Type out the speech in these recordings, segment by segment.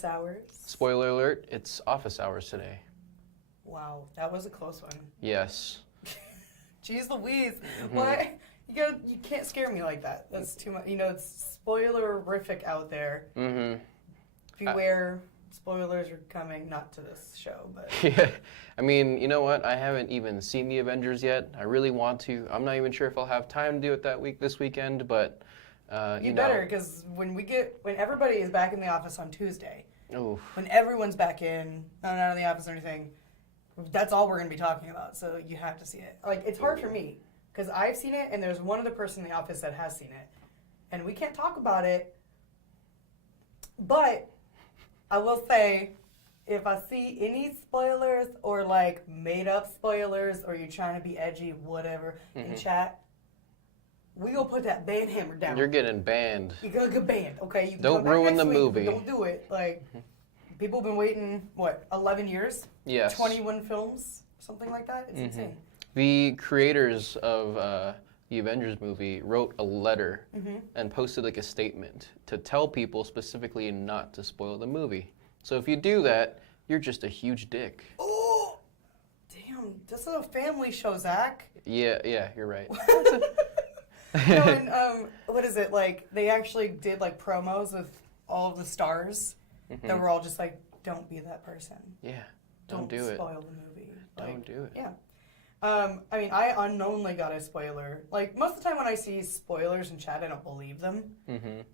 office hours. Spoiler alert, it's office hours today. Wow, that was a close one. Yes. Jeez Louise. Why? You can't scare me like that. That's too much. You know, it's spoilerific out there. Beware, spoilers are coming, not to this show, but... Yeah. I mean, you know what? I haven't even seen the Avengers yet. I really want to. I'm not even sure if I'll have time to do it this weekend, but... you better, because when everybody is back in the office on Tuesday, Oof. when everyone's back in, not out of the office or anything, that's all we're going to be talking about, so you have to see it. Like, it's hard for me, because I've seen it, and there's one other person in the office that has seen it, and we can't talk about it, but I will say, if I see any spoilers, or, like, made-up spoilers, or you're trying to be edgy, whatever, in chat, we gonna put that band hammer down. You're getting banned. You're gonna get banned, okay? You don't ruin the movie. Don't do it. Like, people have been waiting, 11 years? Yes. 21 films? Something like that? It's insane. The creators of the Avengers movie wrote a letter and posted like a statement to tell people specifically not to spoil the movie. So if you do that, you're just a huge dick. Oh! Damn, this is a family show, Zach. Yeah, you're right. No, and what is it, like, they actually did, like, promos with all of the stars that were all just like, don't be that person. Yeah, don't do it. Spoil the movie. Don't do it. Yeah. I mean, I unknowingly got a spoiler. Like, most of the time when I see spoilers in chat, I don't believe them.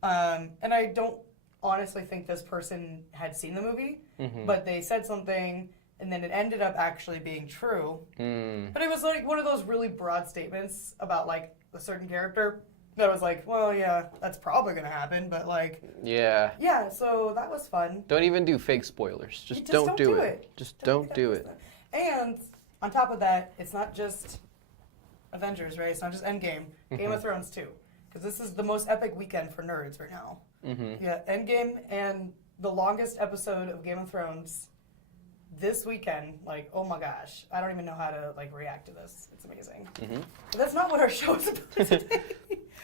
And I don't honestly think this person had seen the movie, but they said something, and then it ended up actually being true. But it was, like, one of those really broad statements about, like, a certain character that was like, well, yeah, that's probably going to happen, but, like... Yeah. Yeah, so that was fun. Don't even do fake spoilers. Just don't do it. Just don't do it. And on top of that, it's not just Avengers, right? It's not just Endgame. Game of Thrones, too. Because this is the most epic weekend for nerds right now. Yeah, Endgame and the longest episode of Game of Thrones this weekend. Like, oh my gosh. I don't even know how to, like, react to this. It's amazing. But that's not what our show is about today.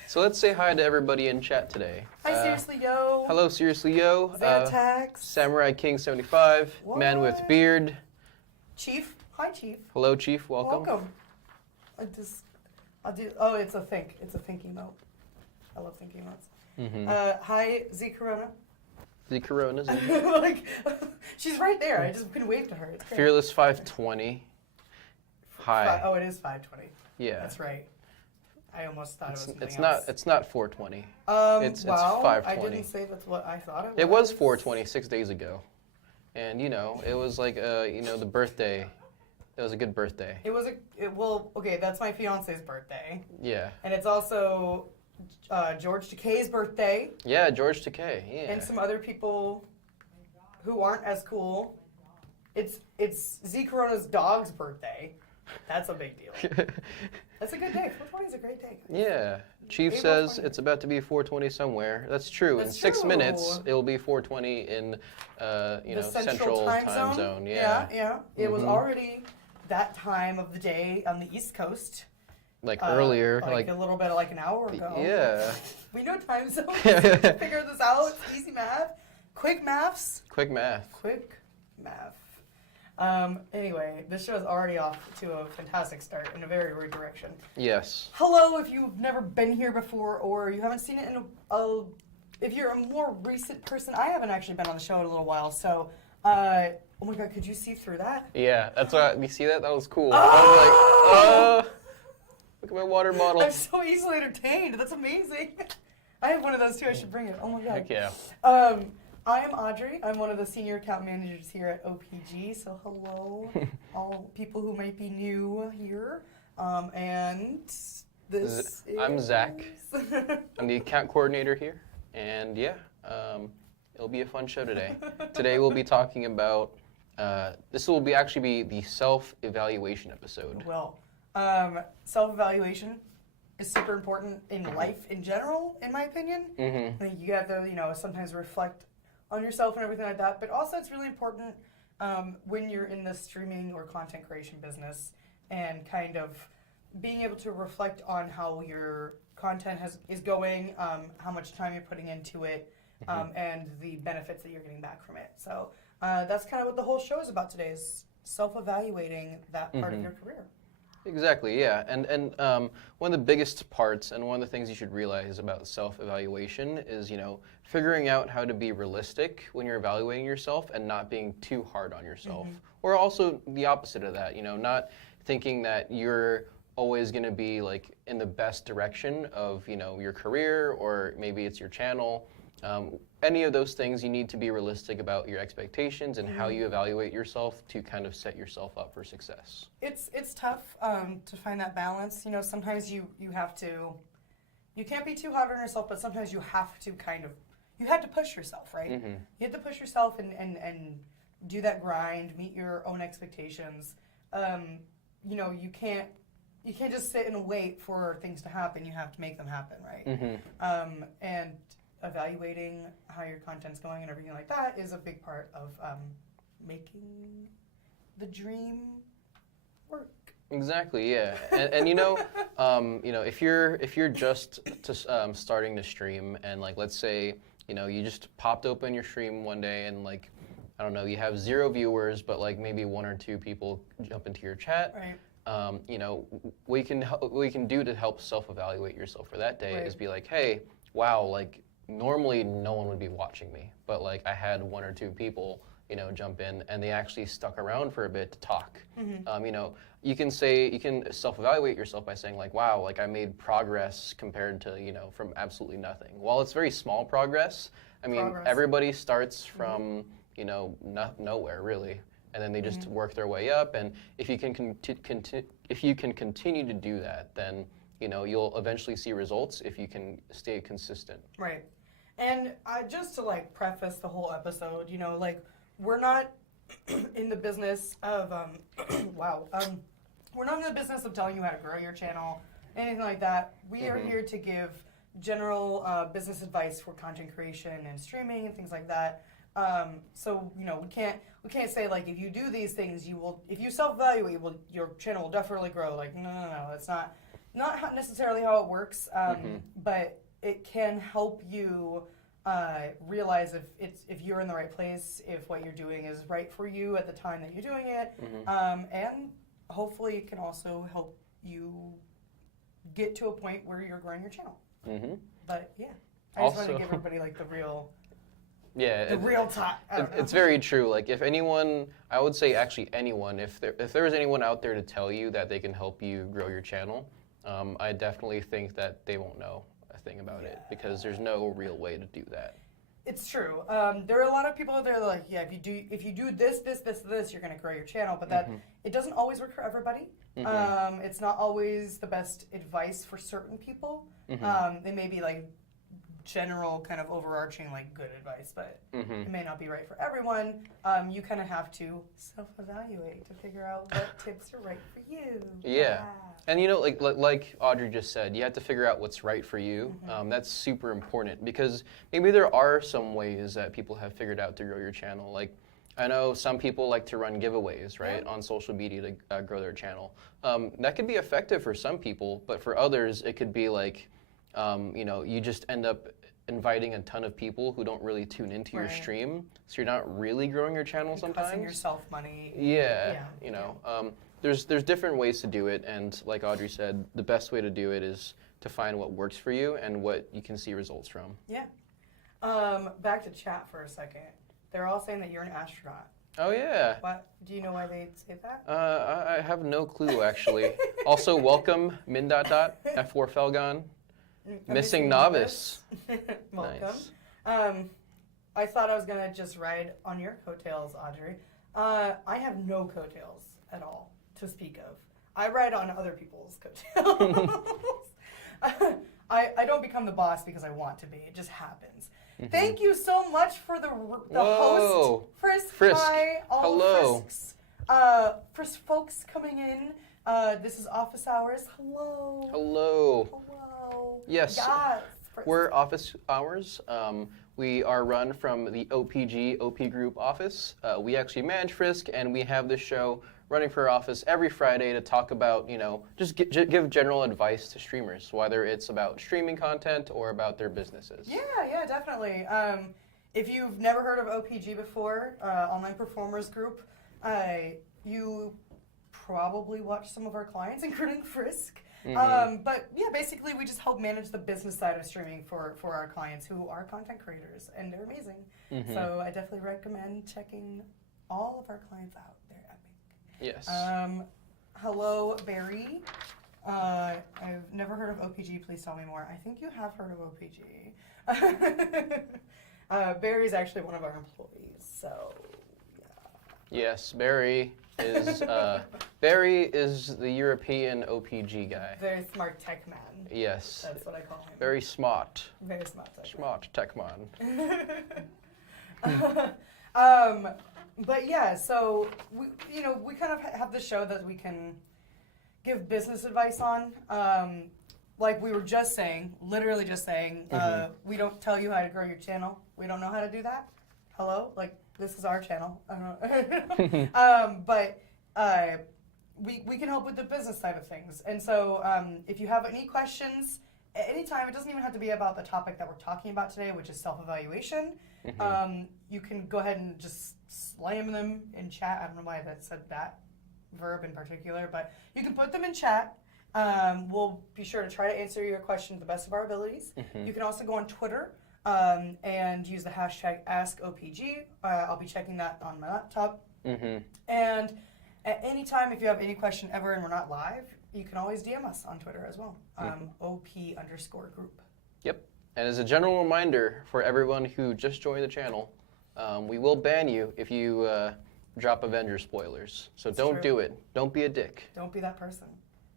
So let's say hi to everybody in chat today. Hi, Seriously Yo. Hello, Seriously Yo. Zantax. Samurai King 75. What? Man with Beard. Chief. Hi, Chief. Hello, Chief. Welcome. Welcome. It's a think. It's a think emote. I love think emotes. Hi, Z Corona. The Corona's in. Like, she's right there. I just can wave to her. It's great. Fearless 520. Hi. Oh, it is 520. Yeah. That's right. I almost thought it was something it's else. It's not 420. It's well, 520. I didn't say that's what I thought it was. It was 420 6 days ago. And, you know, it was like, the birthday. It was a good birthday. It was okay, that's my fiance's birthday. Yeah. And it's also George Takei's birthday. Yeah, George Takei. Yeah. And some other people who aren't as cool. It's Z Corona's dog's birthday. That's a big deal. That's a good day. 420 is a great day. Yeah. Chief says it's about to be 420 somewhere. That's true. In 6 minutes, it'll be 420 in, the Central Time Zone. Yeah. It was already that time of the day on the East Coast. Like earlier. Like a little bit, like an hour ago. Yeah. We know time zones. Figure this out. It's easy math. Quick maths. Quick math. Anyway, this show is already off to a fantastic start in a very weird direction. Yes. Hello, if you've never been here before or you haven't seen it in if you're a more recent person. I haven't actually been on the show in a little while, so, oh my God, could you see through that? Yeah, that's what, you see that? That was cool. I was like, look at my water bottle. I'm so easily entertained. That's amazing. I have one of those too. I should bring it. Oh my God. Heck yeah. I am Audrey. I'm one of the senior account managers here at OPG. So hello, all people who might be new here. And this I'm Zach. I'm the account coordinator here. And yeah, it'll be a fun show today. Today we'll be talking about, this will actually be the self-evaluation episode. Well, self-evaluation is super important in life in general, in my opinion. I think you have to, sometimes reflect on yourself and everything like that, but also it's really important when you're in the streaming or content creation business and kind of being able to reflect on how your content is going, how much time you're putting into it, and the benefits that you're getting back from it. So that's kind of what the whole show is about today, is self-evaluating that part of your career. Exactly, yeah. And one of the biggest parts and one of the things you should realize about self-evaluation is, figuring out how to be realistic when you're evaluating yourself and not being too hard on yourself. Or also the opposite of that, not thinking that you're always going to be like in the best direction of, your career, or maybe it's your channel. Any of those things, you need to be realistic about your expectations and how you evaluate yourself to kind of set yourself up for success. It's tough to find that balance. Sometimes you have to, you can't be too hard on yourself, but sometimes you have to you have to push yourself, right? You have to push yourself and do that grind, meet your own expectations. You can't just sit and wait for things to happen. You have to make them happen, right? And evaluating how your content's going and everything like that is a big part of making the dream work. Exactly, yeah. And if you're just starting to stream, and like, let's say, you just popped open your stream one day and like, I don't know, you have 0 viewers, but like maybe 1 or 2 people jump into your chat. Right. What we can do to help self-evaluate yourself for that day is be like, hey, wow, like normally no one would be watching me, but like I had 1 or 2 people, jump in, and they actually stuck around for a bit to talk. You can self-evaluate yourself by saying like, wow, like I made progress compared to, from absolutely nothing. While it's very small progress, everybody starts from, nowhere really. And then they just work their way up. And if you can continue to do that, then you'll eventually see results if you can stay consistent. Right. And just to like preface the whole episode, we're not in the business of we're not in the business of telling you how to grow your channel, anything like that. We are here to give general business advice for content creation and streaming and things like that. So we can't say like if you do these things if you self-evaluate your channel will definitely grow. Like no, that's not necessarily how it works. But it can help you realize if you're in the right place, if what you're doing is right for you at the time that you're doing it, and hopefully it can also help you get to a point where you're growing your channel. But yeah, I just want to give everybody like the real. Yeah, the real talk. It's very true. Like if anyone, I would say actually anyone, if there is anyone out there to tell you that they can help you grow your channel, I definitely think that they won't know a thing about it, because there's no real way to do that. It's true. There are a lot of people out there that are like, yeah, if you do this, you're going to grow your channel, but that it doesn't always work for everybody. It's not always the best advice for certain people. They may be like general kind of overarching like good advice, but it may not be right for everyone. You kind of have to self-evaluate to figure out what tips are right for you. Yeah. And like Audrey just said, you have to figure out what's right for you. That's super important, because maybe there are some ways that people have figured out to grow your channel. Like I know some people like to run giveaways, right, on social media to grow their channel. That could be effective for some people, but for others it could be like you just end up inviting a ton of people who don't really tune into your stream, so you're not really growing your channel sometimes. Costing yourself money. There's different ways to do it, and like Audrey said, the best way to do it is to find what works for you and what you can see results from. Yeah. Back to chat for a second. They're all saying that you're an astronaut. Oh yeah. What? Do you know why they say that? I have no clue actually. Also, welcome F4 Felgon. Missing novice. Welcome. Nice. I thought I was going to just ride on your coattails, Audrey. I have no coattails at all to speak of. I ride on other people's coattails. I don't become the boss because I want to be. It just happens. Thank you so much for the host, Frisk. Hi, all hello. Frisks. Frisk folks coming in. This is office hours. Hello. Hello. Hello. Yes. We're office hours. We are run from the OPG OP Group office. We actually manage Frisk, and we have this show running for office every Friday to talk about, just give general advice to streamers, whether it's about streaming content or about their businesses. Yeah, definitely. If you've never heard of OPG before, Online Performers Group, you probably watch some of our clients, including Frisk. But yeah, basically we just help manage the business side of streaming for our clients who are content creators, and they're amazing. So I definitely recommend checking all of our clients out. They're epic. Yes. Hello, Barry. I've never heard of OPG. Please tell me more. I think you have heard of OPG. Barry's actually one of our employees, so yeah. Yes, Barry is the European OPG guy. Very smart tech man. Yes. That's what I call him. Very smart. Very smart tech Smart tech man. But yeah, so we kind of have the show that we can give business advice on. Like we were just saying, literally just saying, we don't tell you how to grow your channel. We don't know how to do that. Hello? Like, this is our channel. I don't know. But we can help with the business side of things. And so if you have any questions at any time, it doesn't even have to be about the topic that we're talking about today, which is self-evaluation. You can go ahead and just slam them in chat. I don't know why that said that verb in particular, but you can put them in chat. We'll be sure to try to answer your question to the best of our abilities. You can also go on Twitter and use the hashtag AskOPG. I'll be checking that on my laptop. And at any time, if you have any question ever and we're not live, you can always DM us on Twitter as well. OP_group. Yep. And as a general reminder for everyone who just joined the channel, we will ban you if you drop Avengers spoilers. So don't do it. Don't be a dick. Don't be that person.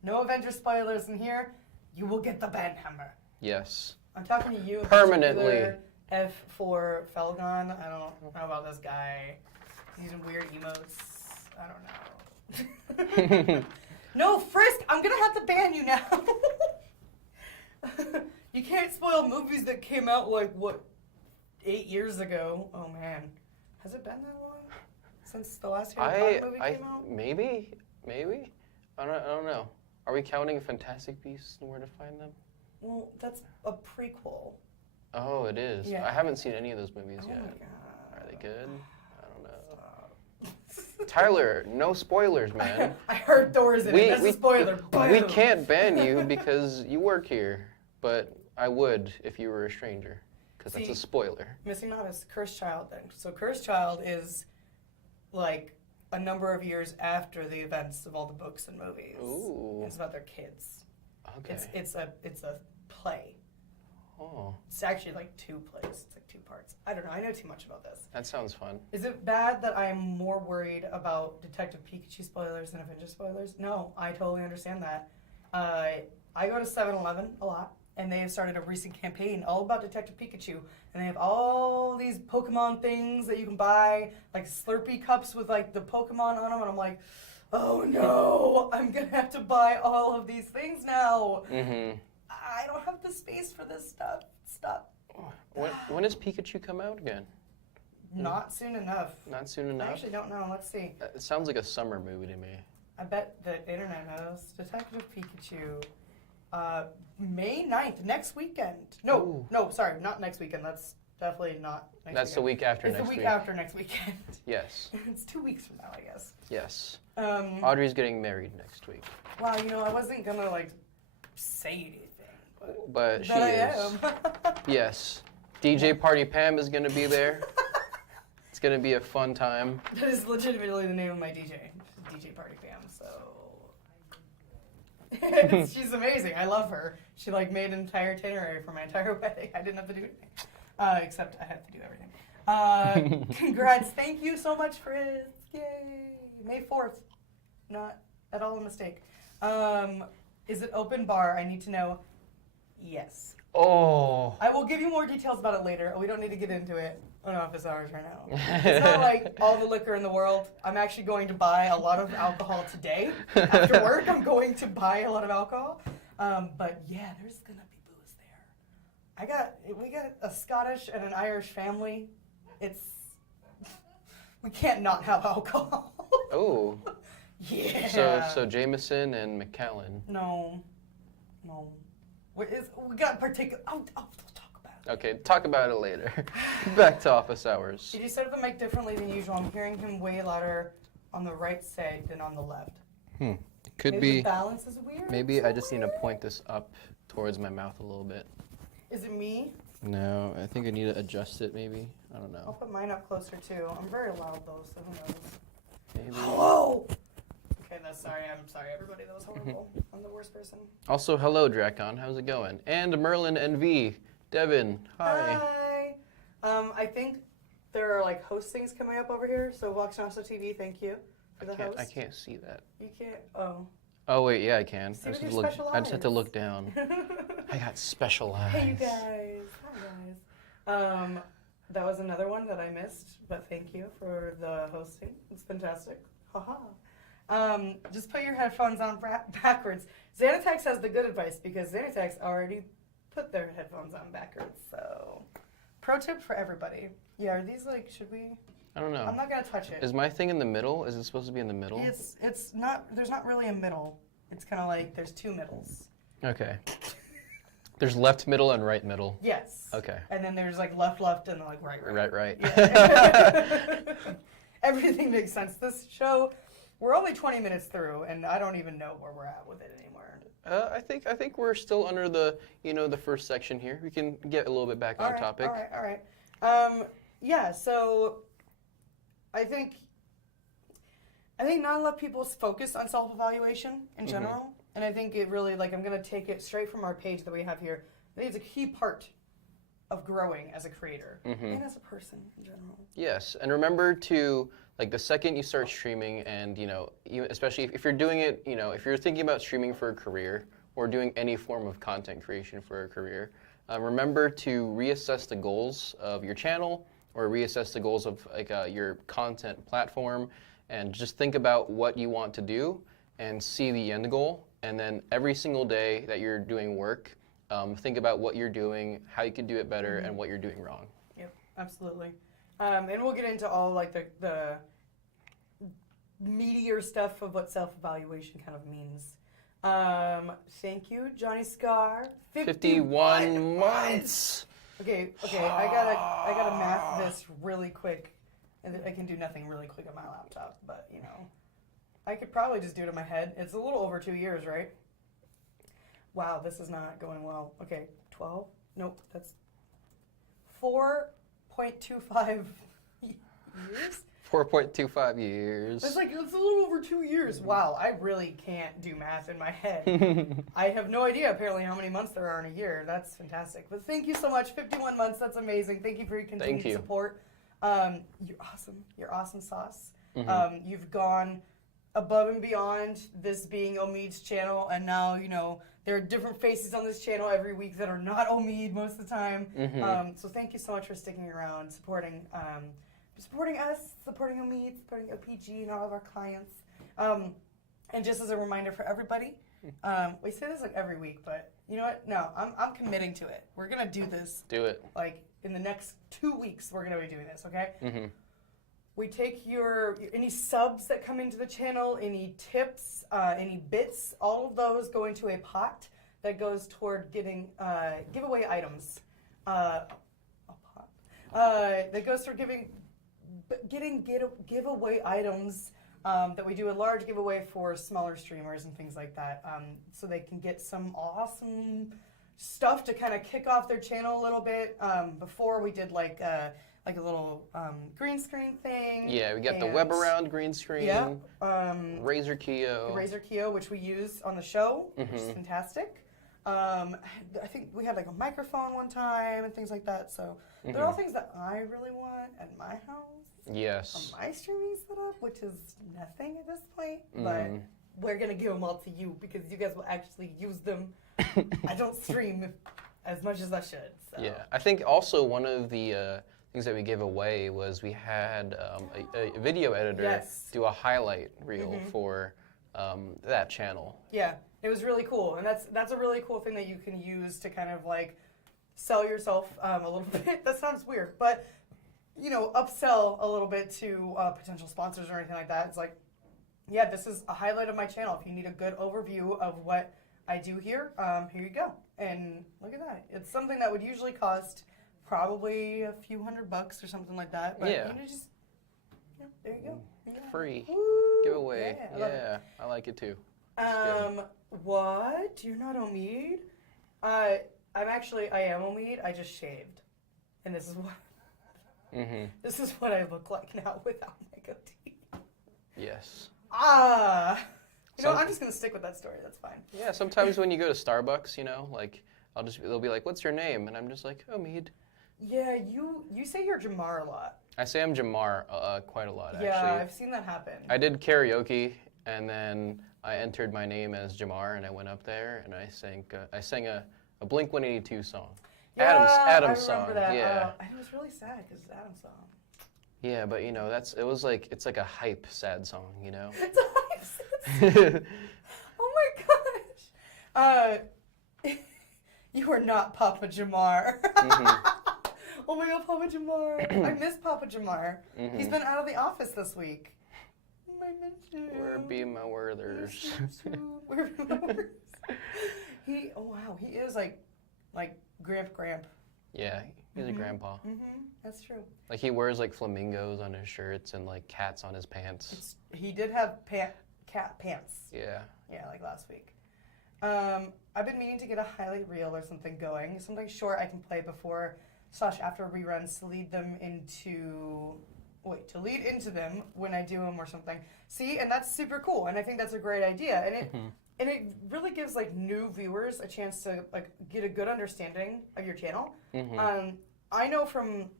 No Avengers spoilers in here. You will get the ban hammer. Yes. I'm talking to you. Permanently. F4 Felgon. I don't know about this guy. He's using weird emotes. I don't know. No, Frisk, I'm going to have to ban you now. You can't spoil movies that came out 8 years ago. Oh, man. Has it been that long since the last Harry Potter movie came out? Maybe. I don't know. Are we counting Fantastic Beasts and Where to Find Them? Well, that's a prequel. Oh, it is. Yeah. I haven't seen any of those movies yet. My God. Are they good? I don't know. Tyler, no spoilers, man. I heard doors in it. That's a spoiler. We can't ban you because you work here, but I would if you were a stranger, because that's a spoiler. Missing out is Cursed Child then. So Cursed Child is like a number of years after the events of all the books and movies. Ooh. It's about their kids. Okay. It's a play. Oh. It's actually like 2 plays. It's like 2 parts. I don't know. I know too much about this. That sounds fun. Is it bad that I'm more worried about Detective Pikachu spoilers than Avengers spoilers? No, I totally understand that. I go to 7-Eleven a lot, and they have started a recent campaign all about Detective Pikachu, and they have all these Pokemon things that you can buy, like Slurpee cups with like the Pokemon on them, and I'm like, oh no, I'm gonna have to buy all of these things now. I don't have the space for this stuff. Stop. When does Pikachu come out again? Not soon enough. Not soon enough? I actually don't know. Let's see. It sounds like a summer movie to me. I bet the internet knows. Detective Pikachu. May 9th, next weekend. No, sorry, not next weekend. That's definitely not next weekend. That's the week after next week. It's the week after next weekend. Yes. It's 2 weeks from now, I guess. Yes. Audrey's getting married next week. Wow, I wasn't gonna say anything. But she I is. am. Yes. DJ Party Pam is going to be there. It's going to be a fun time. That is legitimately the name of my DJ. DJ Party Pam, so... She's amazing. I love her. She made an entire itinerary for my entire wedding. I didn't have to do anything. Except I had to do everything. Congrats. Thank you so much, Frisk. Yay. May 4th. Not at all a mistake. Is it open bar? I need to know. Yes. Oh. I will give you more details about it later. We don't need to get into it on office hours right now. It's not like all the liquor in the world. I'm actually going to buy a lot of alcohol today. After work, I'm going to buy a lot of alcohol. But yeah, there's going to be booze there. We got a Scottish and an Irish family. We can't not have alcohol. Oh. Yeah. So Jameson and McAllen. No. We got particular. I'll talk about it. Okay, talk about it later. Back to office hours. Did you set up the mic differently than usual? I'm hearing him way louder on the right side than on the left. Could Maybe be. the balance is weird. Maybe I just need to point this up towards my mouth a little bit. Is it me? No, I think I need to adjust it maybe. I don't I'll know. put mine up closer too. I'm very loud though, so who knows? Maybe. Hello! Okay, I'm sorry everybody, that was horrible. I'm the worst person. Also, hello Dracon, how's it going? And Merlin and V, Devin, hi. Hi! I think there are like host things coming up over here, so Vox Nostra TV, thank you for the host. I can't see that. You can't, oh. Oh wait, yeah I can. See I with just, your special I just have to eyes. look down. I got special eyes. Hey you guys, hi guys. That was another one that I missed, but thank you for the hosting. It's fantastic. Haha. Just put your headphones on backwards. Xanatex has the good advice because Xanatex already put their headphones on backwards. So, pro tip for everybody. Yeah, are these like, should we? I don't know. I'm not gonna touch it. Is my thing in the middle? Is it supposed to be in the middle? It's not. There's not really a middle. It's kind of like there's two middles. Okay. There's left middle and right middle. Yes. Okay. And then there's like left, and then like right. Right. Yeah. Everything makes sense. This show, we're only 20 minutes through, and I don't even know where we're at with it anymore. I think we're still under the the first section here. We can get a little bit back on topic. All right. Yeah. So, I think not enough people focus on self-evaluation in general, and I think it really I'm gonna take it straight from our page that we have here. I think it's a key part of growing as a creator and as a person in general. Yes, and remember to the second you start streaming, and especially if you're doing it, if you're thinking about streaming for a career or doing any form of content creation for a career, remember to reassess the goals of your channel or reassess the goals of your content platform, and just think about what you want to do and see the end goal. And then every single day that you're doing work, think about what you're doing, how you can do it better, and what you're doing wrong. Yep, absolutely. And we'll get into all the meatier stuff of what self-evaluation kind of means. Thank you, Johnny Scar. 51 months. Okay. I gotta math this really quick, and I can do nothing really quick on my laptop. But I could probably just do it in my head. It's a little over 2 years, right? Wow, this is not going well. Okay, 12? Nope, that's 4.25 years? 4.25 years. It's a little over 2 years. Wow, I really can't do math in my head. I have no idea, apparently, how many months there are in a year. That's fantastic. But thank you so much. 51 months, that's amazing. Thank you for your continued support. You're awesome. You're awesome sauce. You've gone above and beyond this being Omid's channel, and now, there are different faces on this channel every week that are not Omid most of the time. So thank you so much for sticking around, supporting us, supporting Omid, supporting OPG and all of our clients. And just as a reminder for everybody, we say this every week, but you know what? No, I'm committing to it. We're gonna do this. Do it. In the next 2 weeks, we're gonna be doing this, okay? We take any subs that come into the channel, any tips, any bits, all of those go into a pot that goes toward getting giveaway items. That goes toward getting giveaway items that we do a large giveaway for smaller streamers and things like that, so they can get some awesome stuff to kind of kick off their channel a little bit. Before we did a little green screen thing. Yeah, we got the web around green screen. Yeah. Razor Keo. Razor Keo, which we use on the show, which is fantastic. I think we had a microphone one time and things like that. So they're all things that I really want at my house. Yes. On my streaming setup, which is nothing at this point. But we're going to give them all to you because you guys will actually use them. I don't stream as much as I should. So. Yeah. I think also one of the things that we gave away was we had a video editor do a highlight reel for that channel. Yeah, it was really cool, and that's a really cool thing that you can use to kind of sell yourself a little bit. That sounds weird, but upsell a little bit to potential sponsors or anything like that. It's yeah, this is a highlight of my channel. If you need a good overview of what I do here, here you go. And look at that. It's something that would usually cost probably a few $100 or something like that. But Yeah. just, there you go. Yeah. Free. Woo. Giveaway. Yeah, I like it too. What? You're not Omid? I am Omid. I just shaved. And this is what this is what I look like now without my goatee. Yes. I'm just gonna stick with that story. That's fine. Yeah, sometimes when you go to Starbucks, like they'll be like, "What's your name?" And I'm just like, "Omid." Yeah, you say you're Jamar a lot. I say I'm Jamar quite a lot, actually. Yeah, I've seen that happen. I did karaoke, and then I entered my name as Jamar, and I went up there and I sang a Blink-182 song. Yeah, Adam's I remember song. that. Yeah. And it was really sad because it's Adam's song. Yeah, but it's like a hype sad song, It's a hype sad song. Oh my gosh. You are not Papa Jamar. Oh my God, Papa Jamar. I miss Papa Jamar. He's been out of the office this week. I miss you. Where be my Werthers? Where be my Werthers? He is like Gramp. Yeah, he's a grandpa. That's true. Like he wears like flamingos on his shirts and like cats on his pants. He did have cat pants. Yeah. Yeah, like last week. I've been meaning to get a highlight reel or something going, something short I can play before/after reruns to lead into them when I do them or something. See, and that's super cool, and I think that's a great idea, and it really gives like new viewers a chance to like get a good understanding of your channel. I know from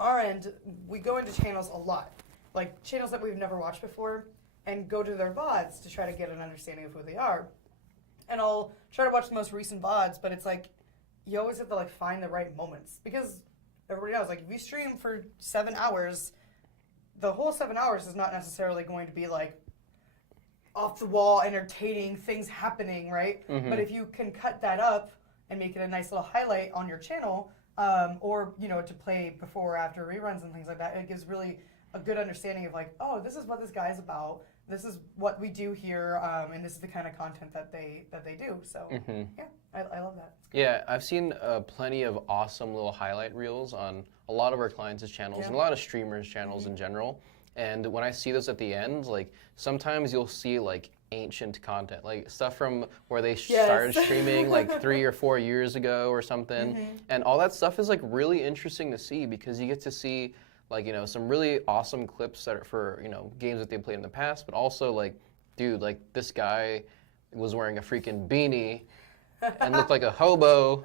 our end, we go into channels a lot, like channels that we've never watched before, and go to their VODs to try to get an understanding of who they are. And I'll try to watch the most recent VODs, but it's like you always have to like find the right moments because everybody knows like if you stream for 7 hours, the whole 7 hours is not necessarily going to be like off the wall entertaining things happening, right? But if you can cut that up and make it a nice little highlight on your channel, or to play before or after reruns and things like that, it gives really a good understanding of like, oh, this is what this guy's about. This is what we do here, and this is the kind of content that they do. So yeah, I love that. Yeah, I've seen plenty of awesome little highlight reels on a lot of our clients' channels and a lot of streamers' channels in general. And when I see those at the end, like sometimes you'll see like ancient content, like stuff from where they started streaming like 3 or 4 years ago or something. And all that stuff is like really interesting to see because you get to see like, some really awesome clips that are for, games that they played in the past, but also like, dude, like this guy was wearing a freaking beanie and looked like a hobo,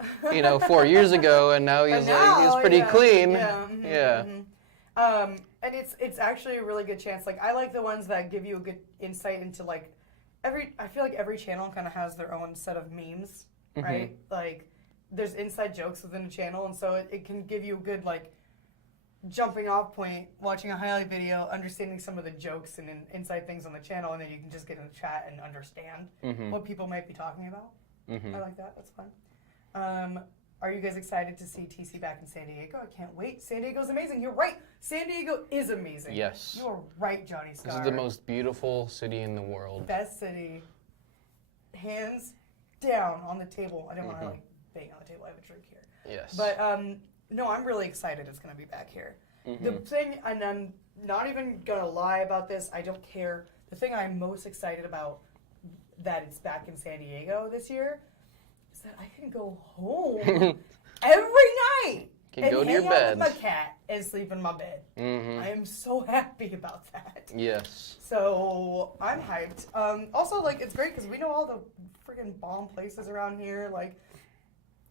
4 years ago, and now he's pretty clean. And it's actually a really good chance. Like I like the ones that give you a good insight into like I feel like every channel kind of has their own set of memes, right? Like there's inside jokes within a channel, and so it can give you a good like jumping off point watching a highlight video, understanding some of the jokes and inside things on the channel, and then you can just get in the chat and understand what people might be talking about. I like that. That's fun. Are you guys excited to see TC back in San Diego? I can't wait. San Diego's amazing. You're right. San Diego is amazing. Yes. You are right, Johnny Scar. This is the most beautiful city in the world. Best city. Hands down on the table. I didn't want to like bang on the table. I have a drink here. Yes. But no, I'm really excited it's going to be back here. The thing, and I'm not even going to lie about this, I don't care. The thing I'm most excited about that it's back in San Diego this year is that I can go home every night and go to hang your out bed with my cat and sleep in my bed. I am so happy about that. Yes. So I'm hyped. Also, like, it's great because we know all the freaking bomb places around here. Like,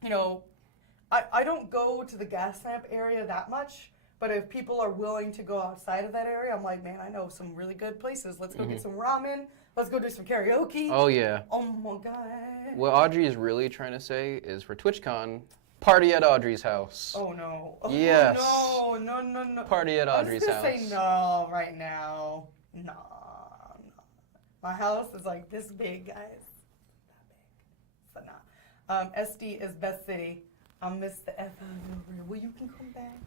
I don't go to the gas lamp area that much, but if people are willing to go outside of that area, I'm like, man, I know some really good places. Let's go get some ramen. Let's go do some karaoke. Oh, yeah. Oh, my God. What Audrey is really trying to say is for TwitchCon, party at Audrey's house. Oh, no. Oh, yes. No. Party at Audrey's house. I was going to say no right now. No. My house is like this big, guys. That big. So, no. SD is best city. I miss the F out of here. Well, you can come back.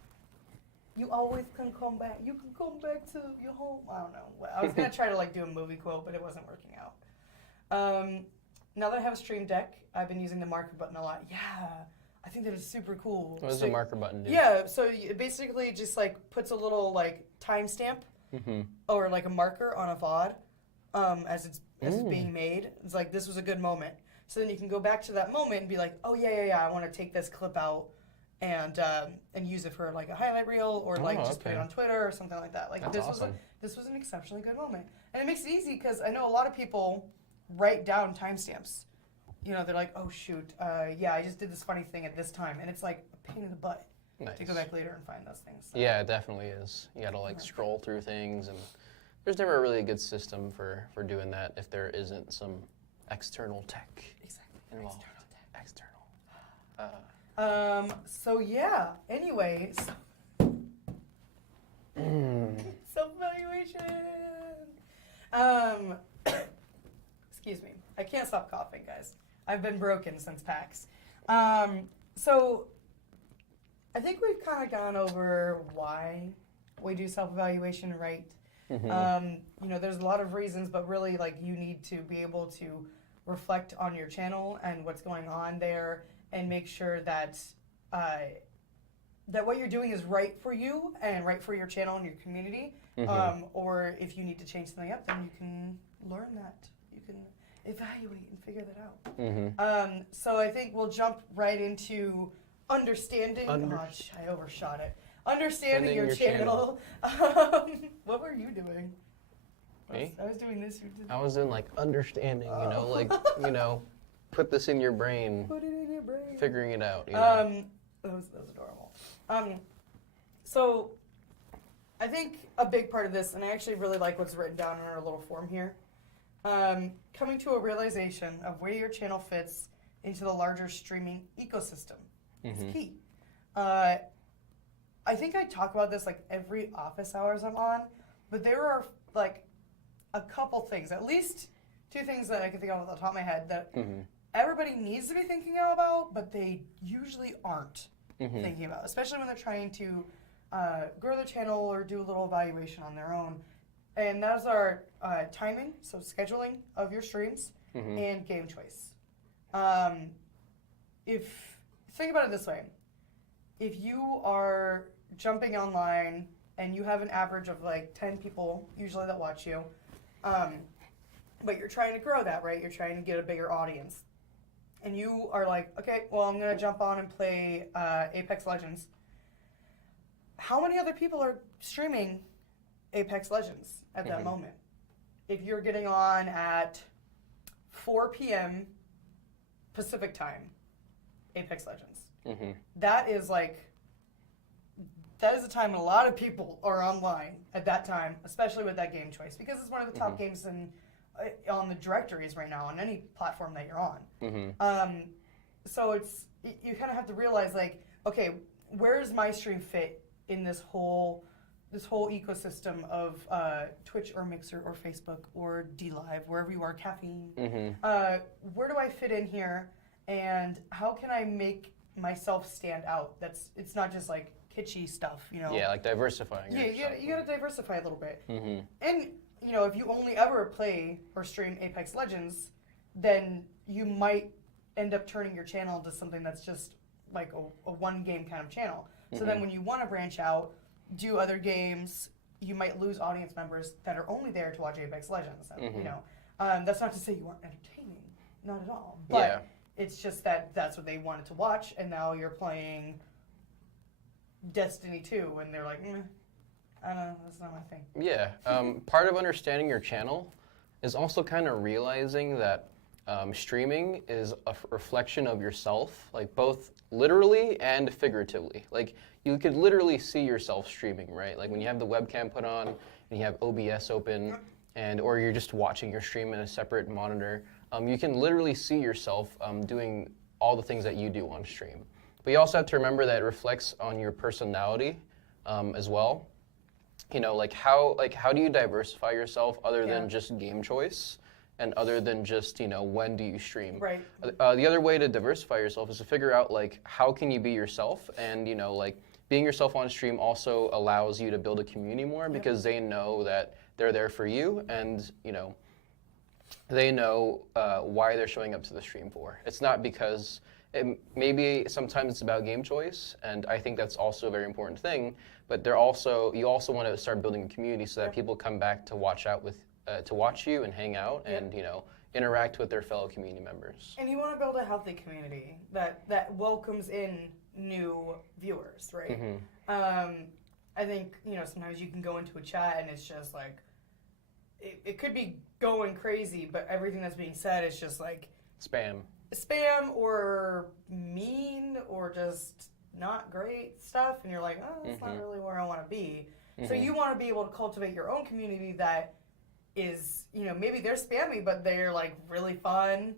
You always can come back. You can come back to your home. I don't know. I was going to try to like do a movie quote, but it wasn't working out. Now that I have a Stream Deck, I've been using the marker button a lot. Yeah, I think that is super cool. What does the marker button do? Yeah, so it basically just like puts a little like timestamp or like a marker on a VOD as it's being made. It's like, this was a good moment. So then you can go back to that moment and be like, oh yeah, I want to take this clip out and use it for like a highlight reel or like just put it on Twitter or something like that. Like That's this awesome. this was an exceptionally good moment, and it makes it easy because I know a lot of people write down timestamps. You know, they're like, oh shoot, yeah, I just did this funny thing at this time, and it's like a pain in the butt to go back later and find those things. So. Yeah, it definitely is. You got to like scroll through things, and there's never really a good system for doing that if there isn't some external tech involved. External. So yeah. Anyway, self-evaluation. Excuse me. I can't stop coughing, guys. I've been broken since PAX. So I think we've kind of gone over why we do self-evaluation right. You know, there's a lot of reasons, but really, like, you need to be able to reflect on your channel and what's going on there, and make sure that that what you're doing is right for you and right for your channel and your community. Or if you need to change something up, then you can learn that. You can evaluate and figure that out. So I think we'll jump right into understanding. I overshot it. Understanding your channel. What were you doing? Me? I was doing this. You did. I was in like understanding, you know, like, you know, put this in your brain. Put it in your brain. Figuring it out. You know? That was adorable. So I think a big part of this, and I actually really like what's written down in our little form here, coming to a realization of where your channel fits into the larger streaming ecosystem is key. I think I talk about this like every office hours I'm on, but there are like a couple things, at least two things that I can think of off the top of my head that everybody needs to be thinking about, but they usually aren't thinking about, especially when they're trying to grow their channel or do a little evaluation on their own. And those are timing, so scheduling of your streams, and game choice. Think about it this way. If you are jumping online and you have an average of like 10 people usually that watch you, but you're trying to grow that, right? You're trying to get a bigger audience. And you are like, okay, well, I'm going to jump on and play Apex Legends. How many other people are streaming Apex Legends at that moment? If you're getting on at 4 p.m. Pacific time, Apex Legends. That is a time when a lot of people are online at that time, especially with that game choice, because it's one of the top games on the directories right now on any platform that you're on. So you kind of have to realize, like, okay, where does my stream fit in this whole ecosystem of Twitch or Mixer or Facebook or DLive, wherever you are, Caffeine. Where do I fit in here, and how can I make myself stand out? It's not just like kitschy stuff, you know. Yeah, like diversifying. Yeah, you gotta diversify a little bit. And you know, if you only ever play or stream Apex Legends, then you might end up turning your channel into something that's just like a one game kind of channel. So then when you want to branch out, do other games, you might lose audience members that are only there to watch Apex Legends. You know, that's not to say you aren't entertaining, not at all. But it's just that that's what they wanted to watch, and now you're playing Destiny 2, and they're like, I don't know, that's not my thing. Yeah, part of understanding your channel is also kind of realizing that streaming is a reflection of yourself, like both literally and figuratively. Like you could literally see yourself streaming, right? Like when you have the webcam put on and you have OBS open, or you're just watching your stream in a separate monitor, you can literally see yourself doing all the things that you do on stream. But you also have to remember that it reflects on your personality as well. You know, like how do you diversify yourself other than just game choice and other than just, you know, when do you stream? Right. The other way to diversify yourself is to figure out, like, how can you be yourself and, you know, like, being yourself on stream also allows you to build a community more because they know that they're there for you, and they know why they're showing up to the stream for. It's not because maybe sometimes it's about game choice, and I think that's also a very important thing. But you also want to start building a community so that people come back to watch you and hang out and interact with their fellow community members. And you want to build a healthy community that welcomes in new viewers, right? I think sometimes you can go into a chat and it's just like it could be going crazy, but everything that's being said is just like spam or mean or just not great stuff, and you're like, oh, that's not really where I want to be. So you want to be able to cultivate your own community that is, maybe they're spammy, but they're like really fun,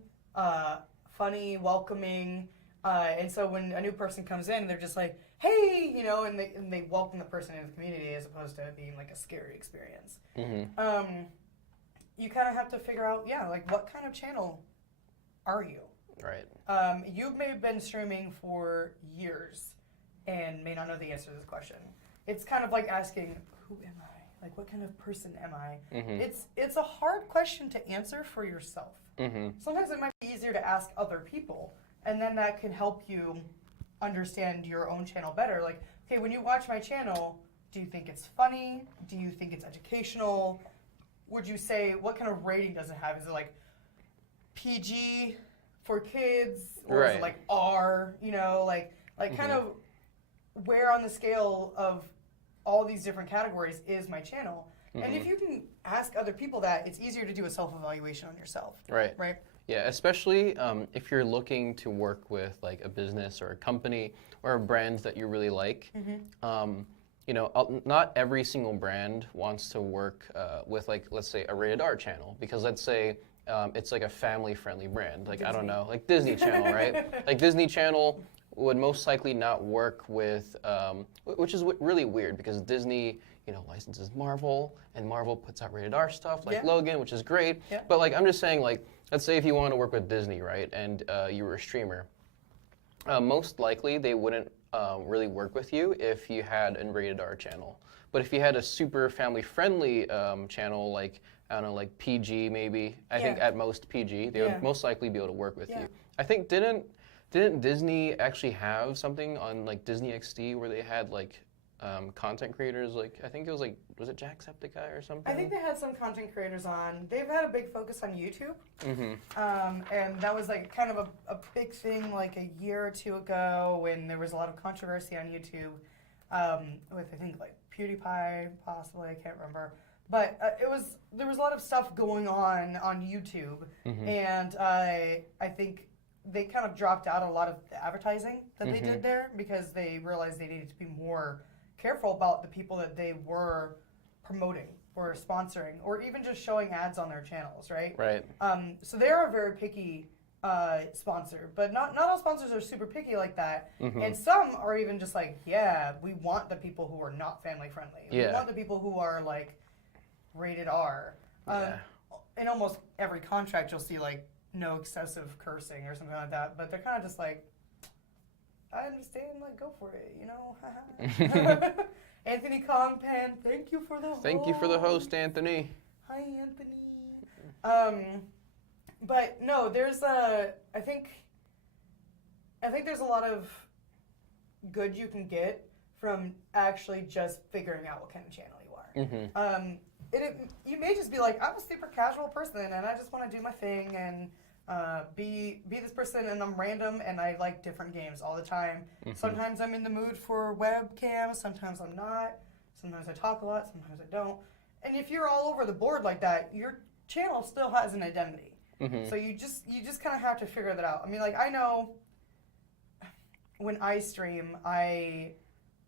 funny, welcoming, and so when a new person comes in, they're just like, hey, and they welcome the person into the community as opposed to it being like a scary experience. You kind of have to figure out, like what kind of channel are you? Right. You may have been streaming for years and may not know the answer to this question. It's kind of like asking, who am I? Like, what kind of person am I? It's a hard question to answer for yourself. Sometimes it might be easier to ask other people, and then that can help you understand your own channel better. Like, okay, when you watch my channel, do you think it's funny? Do you think it's educational? Would you say, what kind of rating does it have? Is it like PG for kids, or is it like R? Like kind of where on the scale of all these different categories is my channel? And if you can ask other people that, it's easier to do a self-evaluation on yourself. Right. Yeah, especially if you're looking to work with like a business or a company or a brand that you really like. Not every single brand wants to work with, like, let's say a rated R channel, because let's say it's like a family-friendly brand, like Disney. I don't know, like Disney Channel, right? Like Disney Channel would most likely not work with, which is really weird because Disney, licenses Marvel, and Marvel puts out rated R stuff like Logan, which is great. But like I'm just saying, like, let's say if you want to work with Disney, right, and you were a streamer, most likely they wouldn't really work with you if you had a rated R channel. But if you had a super family-friendly channel, like, I don't know, like PG maybe, I think at most PG, they would most likely be able to work with you. I think, didn't Disney actually have something on like Disney XD where they had like content creators, like, I think it was like, was it Jacksepticeye or something? I think they had some content creators on. They've had a big focus on YouTube. And that was like kind of a big thing like a year or two ago when there was a lot of controversy on YouTube with, I think, like PewDiePie, possibly, I can't remember. But there was a lot of stuff going on YouTube, and I think they kind of dropped out a lot of the advertising that they did there because they realized they needed to be more careful about the people that they were promoting or sponsoring or even just showing ads on their channels, right? So they are a very picky sponsor, but not all sponsors are super picky like that. And some are even just like, we want the people who are not family friendly. We want the people who are like rated R. In almost every contract you'll see like no excessive cursing or something like that, but they're kind of just like, I understand, like, go for it, Anthony Kongpan, thank you for the host. Thank you for the host, Anthony. Hi, Anthony. But no, there's I think there's a lot of good you can get from actually just figuring out what kind of channel you are. You may just be like, I'm a super casual person and I just want to do my thing and be this person, and I'm random and I like different games all the time. Sometimes I'm in the mood for webcam, sometimes I'm not. Sometimes I talk a lot, sometimes I don't. And if you're all over the board like that, your channel still has an identity. So you just kind of have to figure that out. I mean, like, I know when I stream, I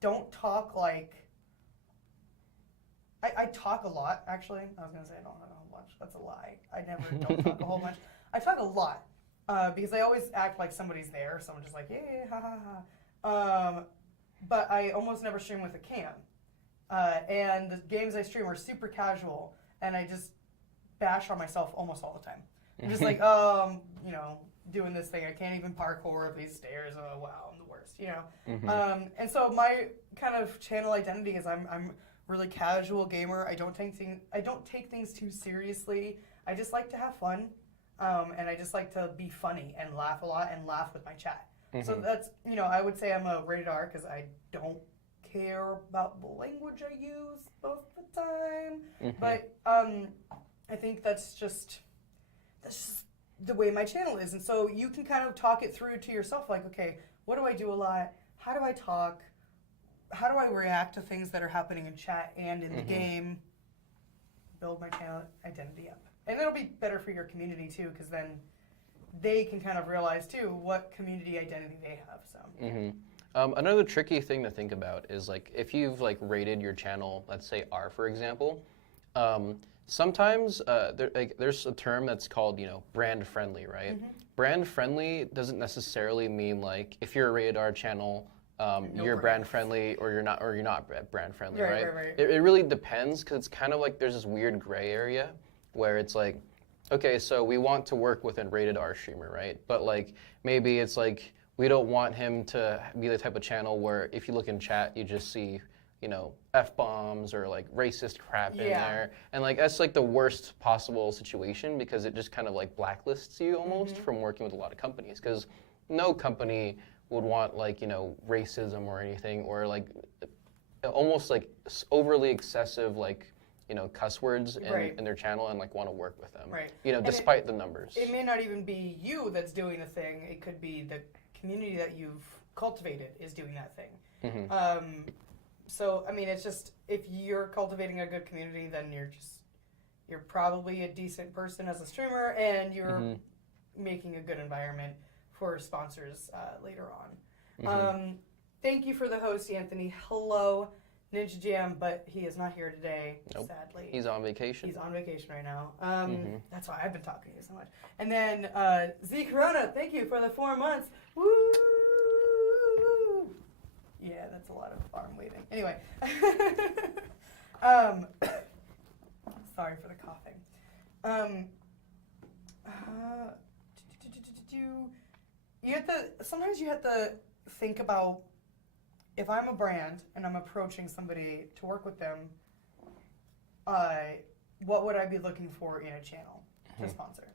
don't talk like... I talk a lot, actually. I was going to say I don't talk a whole bunch. That's a lie. I never don't talk a whole bunch. I talk a lot because I always act like somebody's there. Someone just like, yeah, ha, ha, ha. But I almost never stream with a cam. And the games I stream are super casual, and I just bash on myself almost all the time. I'm just like, doing this thing. I can't even parkour up these stairs. Oh, wow, I'm the worst. first, you know. And so my kind of channel identity is I'm really casual gamer. I don't take things too seriously. I just like to have fun, and I just like to be funny and laugh a lot and laugh with my chat. So that's, you know, I would say I'm a rated R because I don't care about the language I use most of the time. But I think that's just the way my channel is. And so you can kind of talk it through to yourself, like, okay, what do I do a lot? How do I talk? How do I react to things that are happening in chat and in the game? Build my channel identity up. And it'll be better for your community too, because then they can kind of realize too what community identity they have. So another tricky thing to think about is like if you've like rated your channel, let's say R for example, sometimes there's a term that's called, you know, brand friendly, right? Brand friendly doesn't necessarily mean like if you're a rated R channel, you're brand friendly or you're not brand friendly, right? It really depends, because it's kind of like there's this weird gray area where it's like, okay, so we want to work with a rated R streamer, right? But like maybe it's like we don't want him to be the type of channel where if you look in chat you just see, you know, F-bombs or like racist crap in there. And like that's like the worst possible situation, because it just kind of like blacklists you almost from working with a lot of companies, because no company would want like, you know, racism or anything, or like almost like overly excessive like, you know, cuss words in their channel and like want to work with them. You know, and despite the numbers. It may not even be you that's doing the thing. It could be the community that you've cultivated is doing that thing. So, I mean, it's just, if you're cultivating a good community, then you're probably a decent person as a streamer, and you're making a good environment for sponsors later on. Thank you for the host, Anthony. Hello, Ninja Jam, but he is not here today, sadly. He's on vacation. He's on vacation right now. That's why I've been talking to you so much. And then Z Corona, thank you for the 4 months. Woo! Yeah, that's a lot of arm waving. Anyway. Sorry for the coughing. Sometimes you have to think about, if I'm a brand and I'm approaching somebody to work with them, what would I be looking for in a channel to sponsor?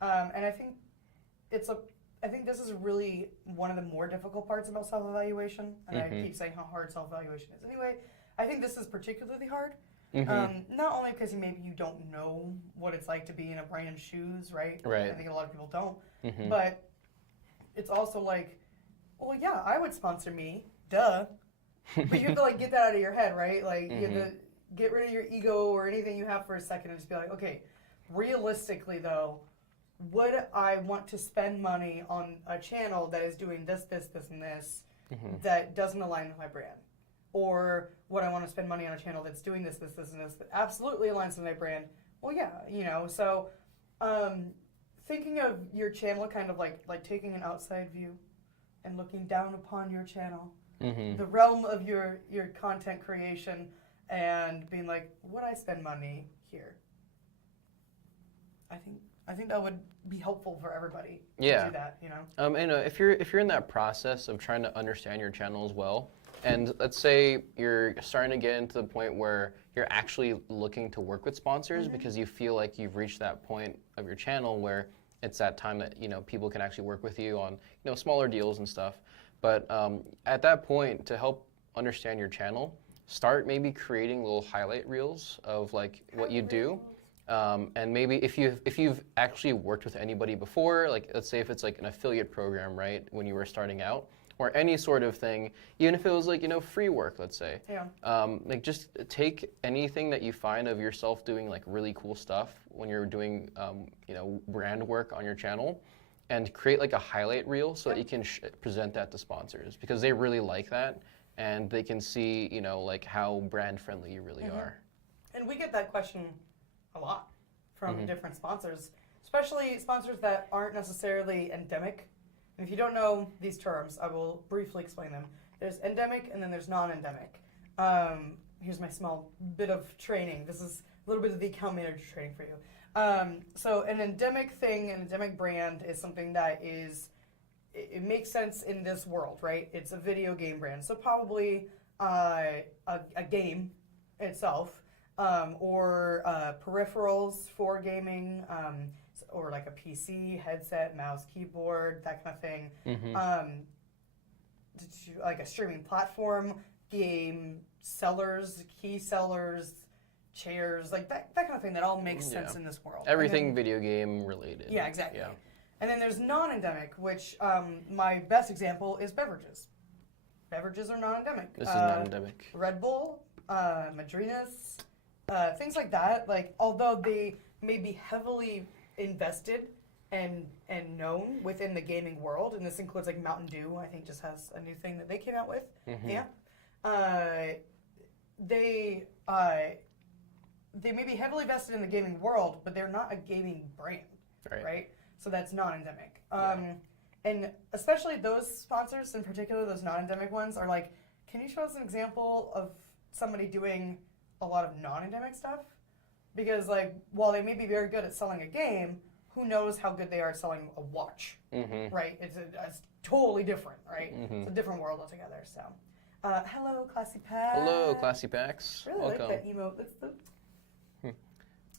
And I think this is really one of the more difficult parts about self-evaluation, and I keep saying how hard self-evaluation is. Anyway, I think this is particularly hard, not only because maybe you don't know what it's like to be in a brand's shoes, right? I think a lot of people don't, but it's also like, well, yeah, I would sponsor me, duh. But you have to like get that out of your head, right? Like you have to get rid of your ego or anything you have for a second and just be like, okay, realistically though, would I want to spend money on a channel that is doing this, this, this, and this that doesn't align with my brand? Or would I want to spend money on a channel that's doing this, this, this, and this that absolutely aligns with my brand? Well, yeah, you know, so thinking of your channel kind of like taking an outside view and looking down upon your channel, the realm of your content creation, and being like, would I spend money here? I think that would be helpful for everybody to do that, you know? And if you're in that process of trying to understand your channel as well, and let's say you're starting to get into the point where you're actually looking to work with sponsors because you feel like you've reached that point of your channel where it's that time that, you know, people can actually work with you on, you know, smaller deals and stuff. But at that point, to help understand your channel, start maybe creating little highlight reels of like what you do. And maybe if you've actually worked with anybody before, like let's say if it's like an affiliate program, right, when you were starting out, or any sort of thing, even if it was like, you know, free work, let's say. Like just take anything that you find of yourself doing like really cool stuff when you're doing, you know, brand work on your channel, and create like a highlight reel so that you can present that to sponsors, because they really like that, and they can see, you know, like how brand friendly you really are. And we get that question a lot from different sponsors, especially sponsors that aren't necessarily endemic. And if you don't know these terms, I will briefly explain them. There's endemic and then there's non-endemic. Here's my small bit of training. This is a little bit of the account manager training for you. So an endemic thing, an endemic brand is something that is it makes sense in this world, right? It's a video game brand, so probably a game itself, or peripherals for gaming, or like a PC, headset, mouse, keyboard, that kind of thing. Like a streaming platform, game sellers, key sellers, chairs, like that kind of thing that all makes sense in this world. Everything video game related. Yeah, exactly. Yeah. And then there's non-endemic, which my best example is beverages. Beverages are non-endemic. This is non-endemic. Red Bull, Madrinas, things like that. Like, although they may be heavily invested and known within the gaming world, and this includes like Mountain Dew, I think just has a new thing that they came out with. Yeah. They may be heavily vested in the gaming world, but they're not a gaming brand, right? So that's non-endemic. And especially those sponsors, in particular, those non-endemic ones, are like, can you show us an example of somebody doing a lot of non-endemic stuff? Because like, while they may be very good at selling a game, who knows how good they are at selling a watch, right? It's totally different, right? It's a different world altogether. So, hello, Classy Packs. Hello, Classy Packs. I really Welcome. like that emote.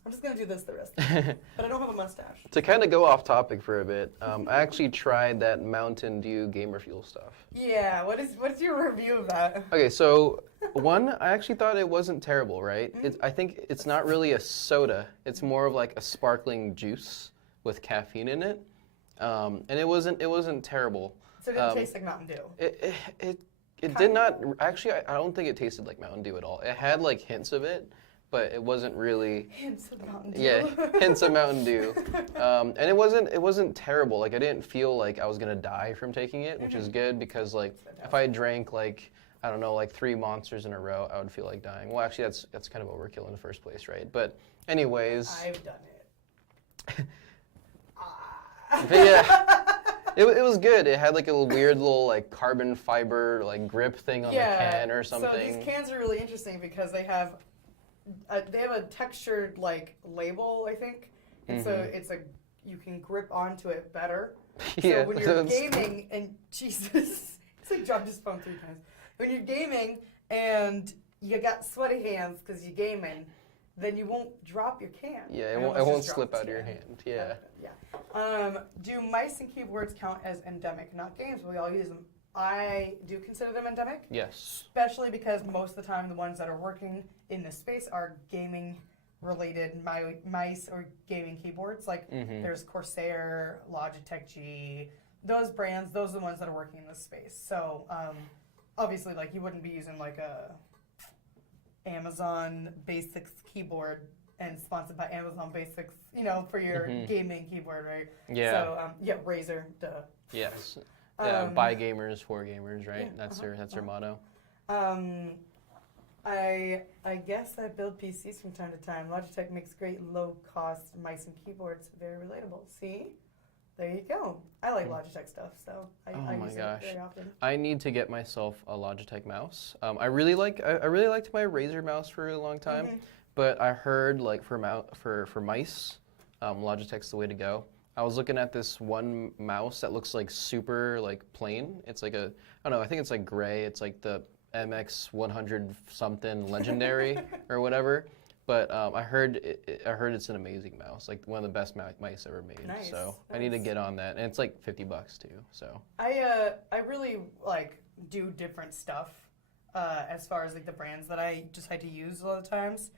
I'm just going to do this the rest of the time. But I don't have a mustache. To kind of go off topic for a bit, I actually tried that Mountain Dew Gamer Fuel stuff. Yeah, what's your review of that? Okay, so one, I actually thought it wasn't terrible, right? I think it's not really a soda. It's more of like a sparkling juice with caffeine in it, and it wasn't terrible. So it didn't taste like Mountain Dew? It did not, actually, I don't think it tasted like Mountain Dew at all. It had like hints of it, but it wasn't really... Hints of Mountain Dew. Yeah, hints of Mountain Dew. And it wasn't terrible. Like, I didn't feel like I was going to die from taking it, which is good because, like, if I drank, like, I don't know, like 3 Monsters in a row, I would feel like dying. Well, actually, that's kind of overkill in the first place, right? But anyways... I've done it. But yeah, it was good. It had like a weird little like carbon fiber like grip thing on the can or something. So these cans are really interesting because they have a textured like label, I think, and so you can grip onto it better. So when you're gaming and Jesus, it's like John just phone 3 times. When you're gaming and you got sweaty hands because you're gaming, then you won't drop your can. Yeah, it won't slip out of your hand. Yeah. Do mice and keyboards count as endemic? Not games, but we all use them. I do consider them endemic. Yes. Especially because most of the time the ones that are working in this space are gaming-related mice or gaming keyboards. Like there's Corsair, Logitech G. Those brands, those are the ones that are working in this space. So obviously, like you wouldn't be using like a Amazon Basics keyboard and sponsored by Amazon Basics, you know, for your gaming keyboard, right? Yeah. So Razer, duh. Yes. Yeah, by gamers for gamers, right? Yeah, That's their motto. I guess I build PCs from time to time. Logitech makes great low-cost mice and keyboards, very relatable. See? There you go. I like Logitech stuff, so I use it very often. I need to get myself a Logitech mouse. I really liked my Razer mouse for a really long time, but I heard like for mice, Logitech's the way to go. I was looking at this one mouse that looks like super like plain. It's like I don't know, I think it's like gray. It's like the MX 100 something legendary or whatever. But I heard it's an amazing mouse, like one of the best mice ever made. Nice. So I need to get on that, and it's like $50 too. So I really like do different stuff as far as like the brands that I just had to use a lot of times.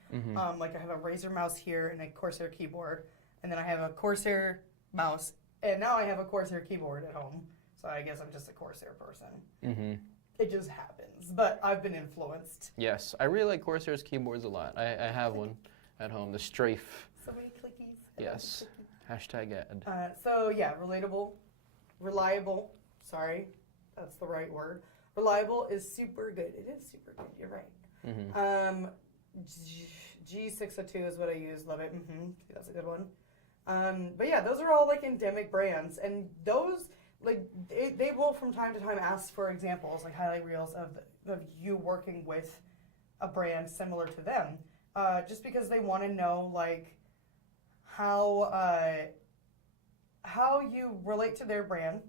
Like I have a Razer mouse here and a Corsair keyboard, and then I have a Corsair mouse, and now I have a Corsair keyboard at home. So I guess I'm just a Corsair person. It just happens, but I've been influenced. Yes, I really like Corsair's keyboards a lot. I have one at home, the Strafe. So many clickies. Yes. Hashtag ad. So yeah, reliable. Sorry, that's the right word. Reliable is super good. It is super good. You're right. G602 is what I use. Love it. That's a good one. But yeah, those are all like endemic brands, and those. Like they will from time to time ask for examples, like highlight reels of you working with a brand similar to them, just because they want to know like how you relate to their brand,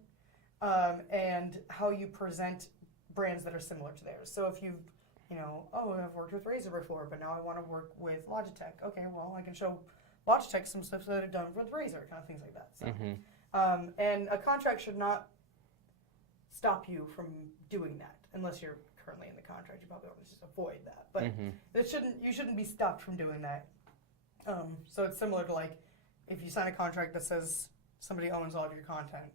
and how you present brands that are similar to theirs. So if you've, I've worked with Razer before, but now I want to work with Logitech. Okay, well, I can show Logitech some stuff that I've done with Razer, kind of things like that. So, and a contract should not stop you from doing that, unless you're currently in the contract. You probably want to just avoid that, but you shouldn't be stopped from doing that. So it's similar to like if you sign a contract that says somebody owns all of your content,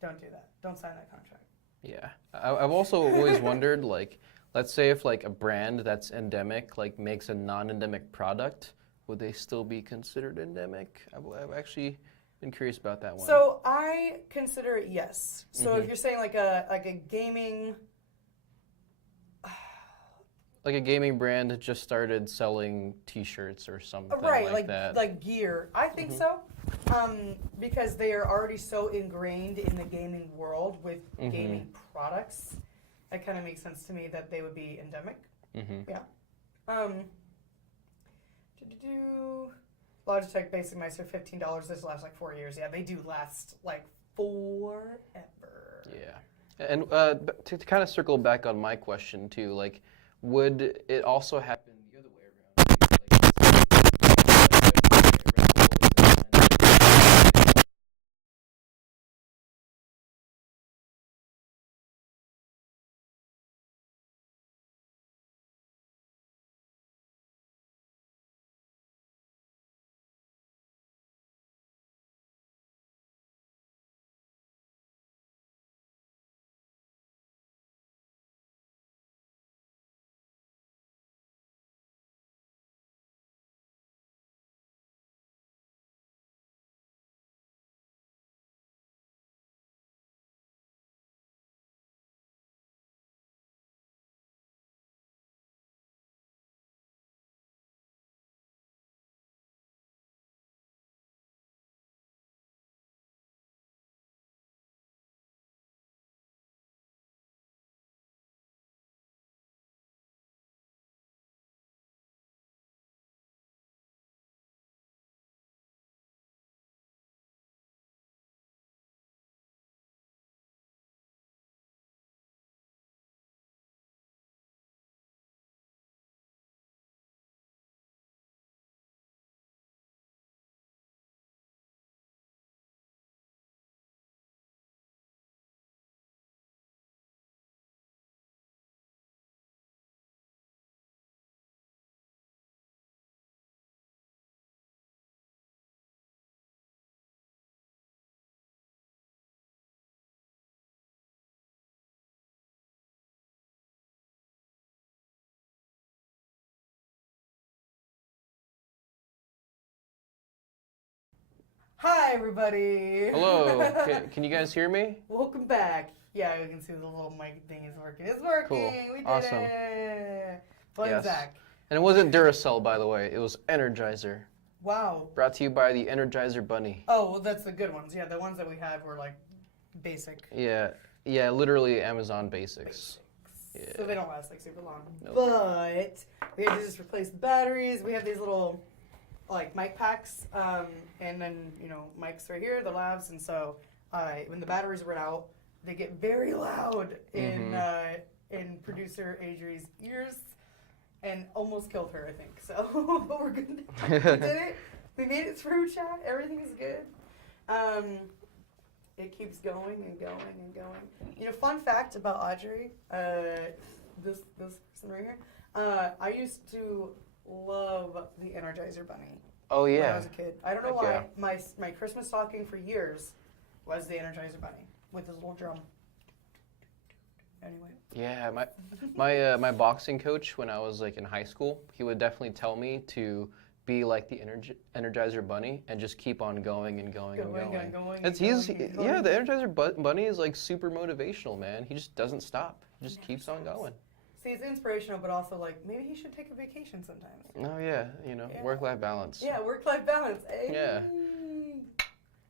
don't do that. Don't sign that contract. Yeah, I've also always wondered, like, let's say if like a brand that's endemic like makes a non-endemic product, would they still be considered endemic? I've actually been curious about that one. So I consider it yes. So if you're saying like a gaming, like a gaming brand that just started selling T-shirts or something right, like that. like gear, I think so, because they are already so ingrained in the gaming world with gaming products. That kind of makes sense to me that they would be endemic. Yeah. Logitech Basic mice are $15. This lasts like 4 years. Yeah, they do last like forever. Yeah, and to kind of circle back on my question too, like, would it also happen the other way around? Hi, everybody. Hello, can you guys hear me? Welcome back. Yeah, we can see the little mic thing is working. It's working. Cool. We did Awesome. it. Audrey and Yes. Zac. And it wasn't Duracell, by the way. It was Energizer. Wow. Brought to you by the Energizer Bunny. Oh, well, that's the good ones. Yeah, the ones that we had were like basic. Yeah, literally Amazon Basics. Yeah. So they don't last like super long. Nope. But we had to just replace the batteries. We have these little like mic packs, and then mics right here, the lavs, and so when the batteries run out, they get very loud in producer Adri's ears, and almost killed her, I think. So but we're good. We did it. We made it through, chat. Everything is good. It keeps going and going and going. Fun fact about Audrey, this person right here. I used to love the Energizer Bunny. Oh yeah. When I was a kid. I don't know Heck why. yeah. My Christmas stocking for years was the Energizer Bunny with his little drum. Anyway. Yeah, my boxing coach when I was like in high school, he would definitely tell me to be like the Energizer Bunny and just keep on going and going and going. The Energizer Bunny is like super motivational, man. He just doesn't stop. He just keeps on going. See, it's inspirational, but also like maybe he should take a vacation sometimes. Oh yeah, work-life balance. Yeah, work-life balance. Hey. Yeah.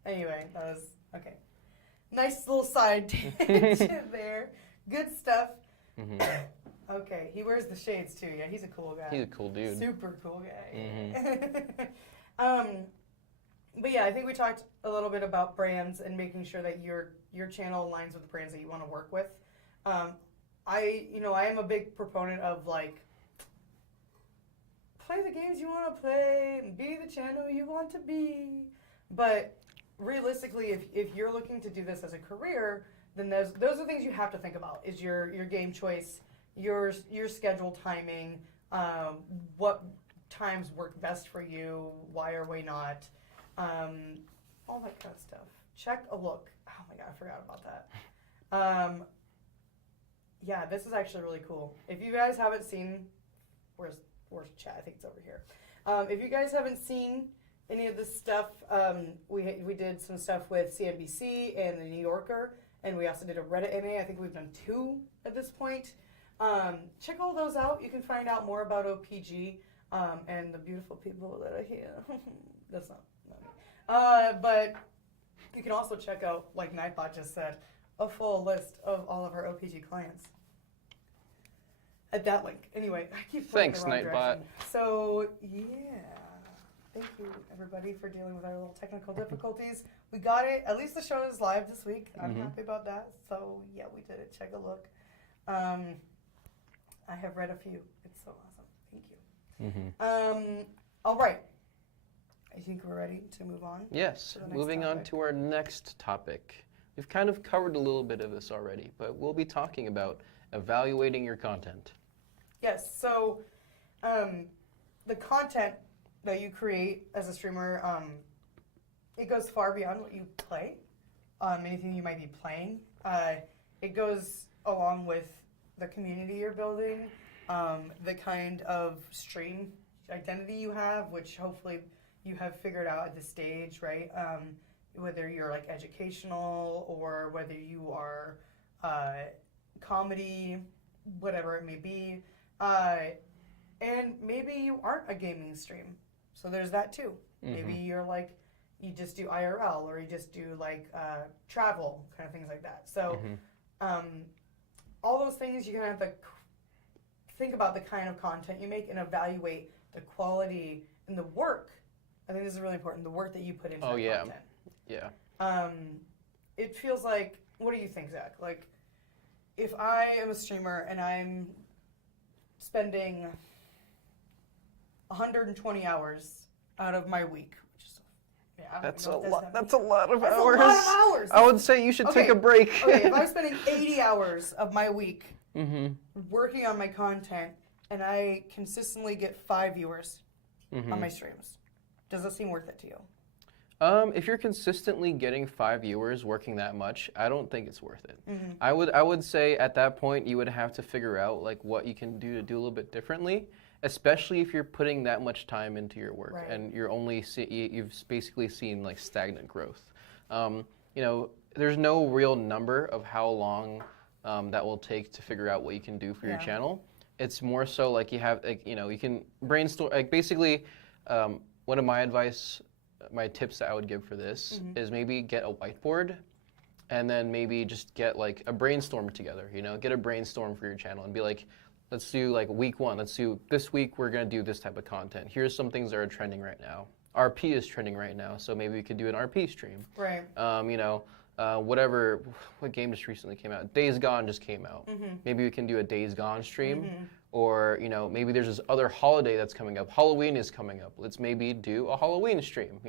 Anyway, that was okay. Nice little side tangent there. Good stuff. Okay, he wears the shades too. Yeah, he's a cool guy. He's a cool dude. Super cool guy. But yeah, I think we talked a little bit about brands and making sure that your channel aligns with the brands that you want to work with. I am a big proponent of like play the games you want to play and be the channel you want to be. But realistically, if you're looking to do this as a career, then those are things you have to think about. Is your game choice, your schedule timing, what times work best for you, why or why not, all that kind of stuff. Check a look. Oh my god, I forgot about that. Yeah, this is actually really cool. If you guys haven't seen, where's chat? I think it's over here. If you guys haven't seen any of this stuff, we did some stuff with CNBC and the New Yorker, and we also did a Reddit MA. I think we've done 2 at this point. Check all those out. You can find out more about OPG and the beautiful people that are here. That's not me. But you can also check out, like Nightbot just said, a full list of all of our OPG clients at that link. Anyway, I keep pointing Thanks, the wrong Nightbot. direction. So yeah, thank you everybody for dealing with our little technical difficulties. We got it. At least the show is live this week. I'm happy about that. So yeah, we did it. Check a look. I have read a few. It's so awesome. Thank you. All right. I think we're ready to move on. Yes, to the next moving on topic. to our next topic. We've kind of covered a little bit of this already, but we'll be talking about evaluating your content. Yes. So, the content that you create as a streamer, it goes far beyond what you play. Anything you might be playing. It goes along with the community you're building, the kind of stream identity you have, which hopefully you have figured out at this stage, right? Whether you're like educational or whether you are comedy, whatever it may be. And maybe you aren't a gaming stream. So there's that too. Maybe you're like, you just do IRL or you just do like travel, kind of things like that. So all those things you're going to have to think about the kind of content you make and evaluate the quality and the work. I think this is really important, the work that you put into that content. Yeah. It feels like, what do you think, Zach? Like, if I am a streamer and I'm spending 120 hours out of my week, which is, That's a a lot. That's a lot of That's hours. a lot of hours. I would say you should take a break. Okay, if I'm spending 80 hours of my week working on my content and I consistently get 5 viewers on my streams, does it seem worth it to you? If you're consistently getting 5 viewers working that much, I don't think it's worth it. I would say at that point you would have to figure out like what you can do to do a little bit differently, especially if you're putting that much time into your work and you're only you've basically seen like stagnant growth. There's no real number of how long that will take to figure out what you can do for your channel. It's more so like you have you can brainstorm basically. One of my tips that I would give for this is maybe get a whiteboard and then maybe just get like a brainstorm together, get a brainstorm for your channel and be like, let's do like week 1, let's do this week, we're going to do this type of content. Here's some things that are trending right now. RP is trending right now, so maybe we could do an RP stream. Right. What game just recently came out? Days Gone just came out. Maybe we can do a Days Gone stream. Or, maybe there's this other holiday that's coming up. Halloween is coming up. Let's maybe do a Halloween stream,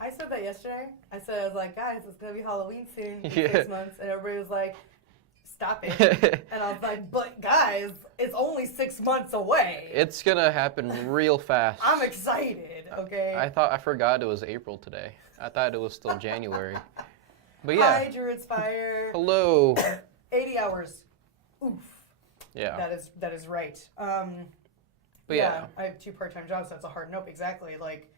I said that yesterday. I was like, guys, it's going to be Halloween soon in 6 months. And everybody was like, stop it. And I was like, but guys, it's only 6 months away. It's going to happen real fast. I'm excited, okay? I forgot it was April today. I thought it was still January. But yeah. Hi, Druid's Fire. Hello. 80 hours. Oof. Yeah. That is right. But yeah. I have 2 part-time jobs, so that's a hard nope. Exactly. Like,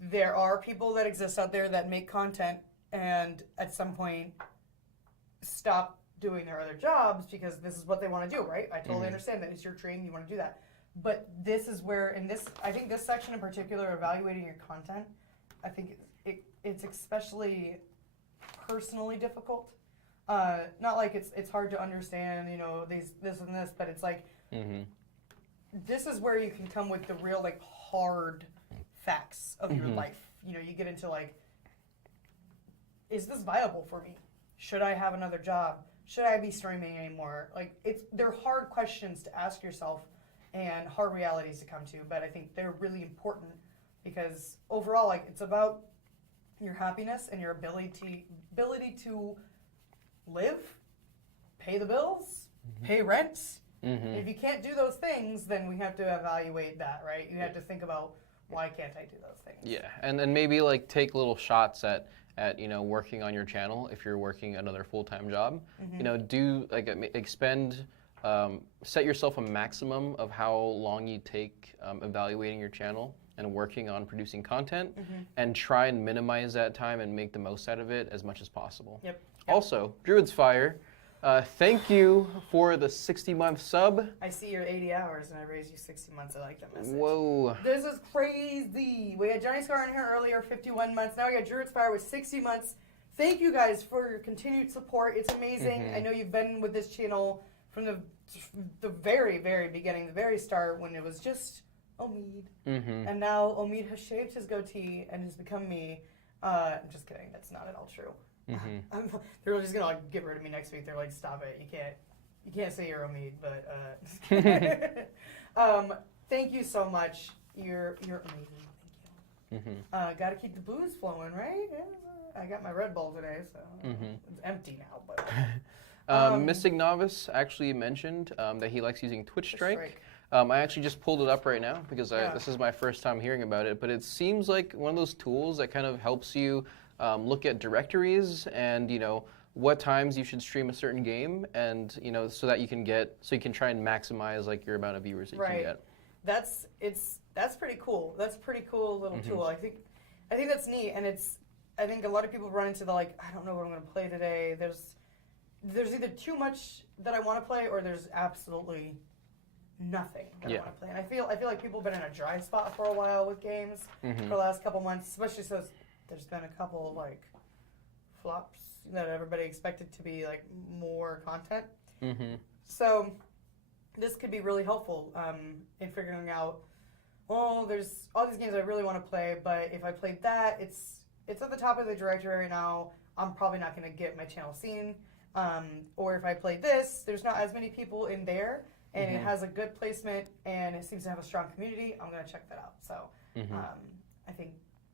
there are people that exist out there that make content and at some point stop doing their other jobs because this is what they want to do, right? I totally understand that. It's your dream. You want to do that. But this is where, I think this section in particular, evaluating your content, I think it's especially personally difficult. Not like it's hard to understand, this and this, but it's like, this is where you can come with the real, like, hard facts of your life. you get into like, is this viable for me? Should I have another job? Should I be streaming anymore? Like, they're hard questions to ask yourself and hard realities to come to, but I think they're really important because overall, like, it's about your happiness and your ability to live, pay the bills, pay rent. If you can't do those things, then we have to evaluate that, right? You have to think about, why can't I do those things? Yeah, and maybe like take little shots at working on your channel if you're working another full-time job. Do like set yourself a maximum of how long you take evaluating your channel and working on producing content, and try and minimize that time and make the most out of it as much as possible. Yep. Also, Druid's Fire, thank you for the 60-month sub. I see your 80 hours and I raised you 60 months. I like that message. Whoa. This is crazy. We had Johnny Scar in here earlier, 51 months. Now we got Druid's Fire with 60 months. Thank you guys for your continued support. It's amazing. I know you've been with this channel from the very, very beginning, the very start when it was just Omid. And now Omid has shaved his goatee and has become me. I'm just kidding. That's not at all true. They're just gonna like get rid of me next week. They're like, stop it. You can't say you're Omid, but just kidding. Thank you so much. You're amazing. Thank you. Got to keep the booze flowing, right? Yeah, I got my Red Bull today, so it's empty now. But Mystic Novice actually mentioned that he likes using Twitch Strike. I actually just pulled it up right now because this is my first time hearing about it, but it seems like one of those tools that kind of helps you look at directories and what times you should stream a certain game, and so that you can try and maximize like your amount of viewers that you can get. That's pretty cool. That's a pretty cool little tool. I think that's neat, and I think a lot of people run into the like, I don't know what I'm going to play today. There's either too much that I want to play, or there's absolutely nothing that I want to play. And I feel like people have been in a dry spot for a while with games for the last couple months, especially since there's been a couple of like flops that everybody expected to be like more content. So this could be really helpful in figuring out, there's all these games I really want to play, but if I played that, it's at the top of the directory right now. I'm probably not going to get my channel seen. Or if I played this, there's not as many people in there, and it has a good placement, and it seems to have a strong community. I'm going to check that out. So I think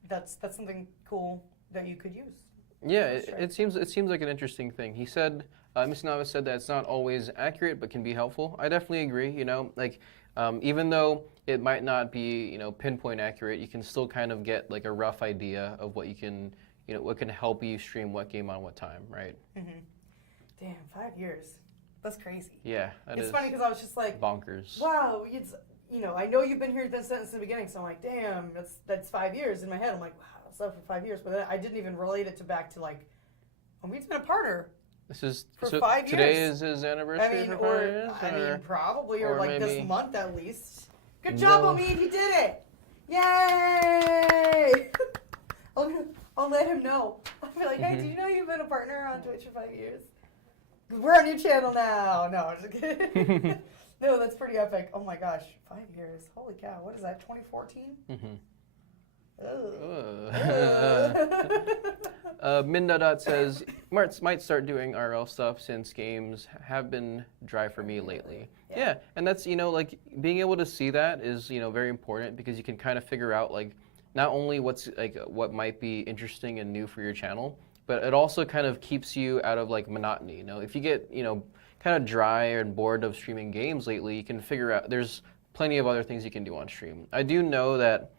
that's something cool that you could use. Yeah, it seems like an interesting thing. He said, Mr. Nava said that it's not always accurate, but can be helpful. I definitely agree. Even though it might not be pinpoint accurate, you can still kind of get like a rough idea of what you can what can help you stream what game on what time, right? Damn, 5 years. That's crazy. Yeah, it's funny because I was just like, bonkers. Wow, I know you've been here since the beginning, so I'm like, damn, that's 5 years in my head. I'm like, wow, that's up for 5 years, but then I didn't even relate it back to like, we've been a partner. This is for 5 years. Today is his anniversary for 5 years? Probably, or like maybe this month at least. Good job, Omid, he did it! Yay! I'll let him know. I'll be like, hey, do you know you've been a partner on Twitch for 5 years? We're on your channel now. No, I'm just kidding. No, that's pretty epic. Oh my gosh, 5 years. Holy cow, what is that, 2014? Minda says, might start doing RL stuff since games have been dry for me lately. Yeah, and that's, like being able to see that is, very important because you can kind of figure out like not only what might be interesting and new for your channel, but it also kind of keeps you out of like monotony. If you get, kind of dry and bored of streaming games lately, you can figure out there's plenty of other things you can do on stream. I do know that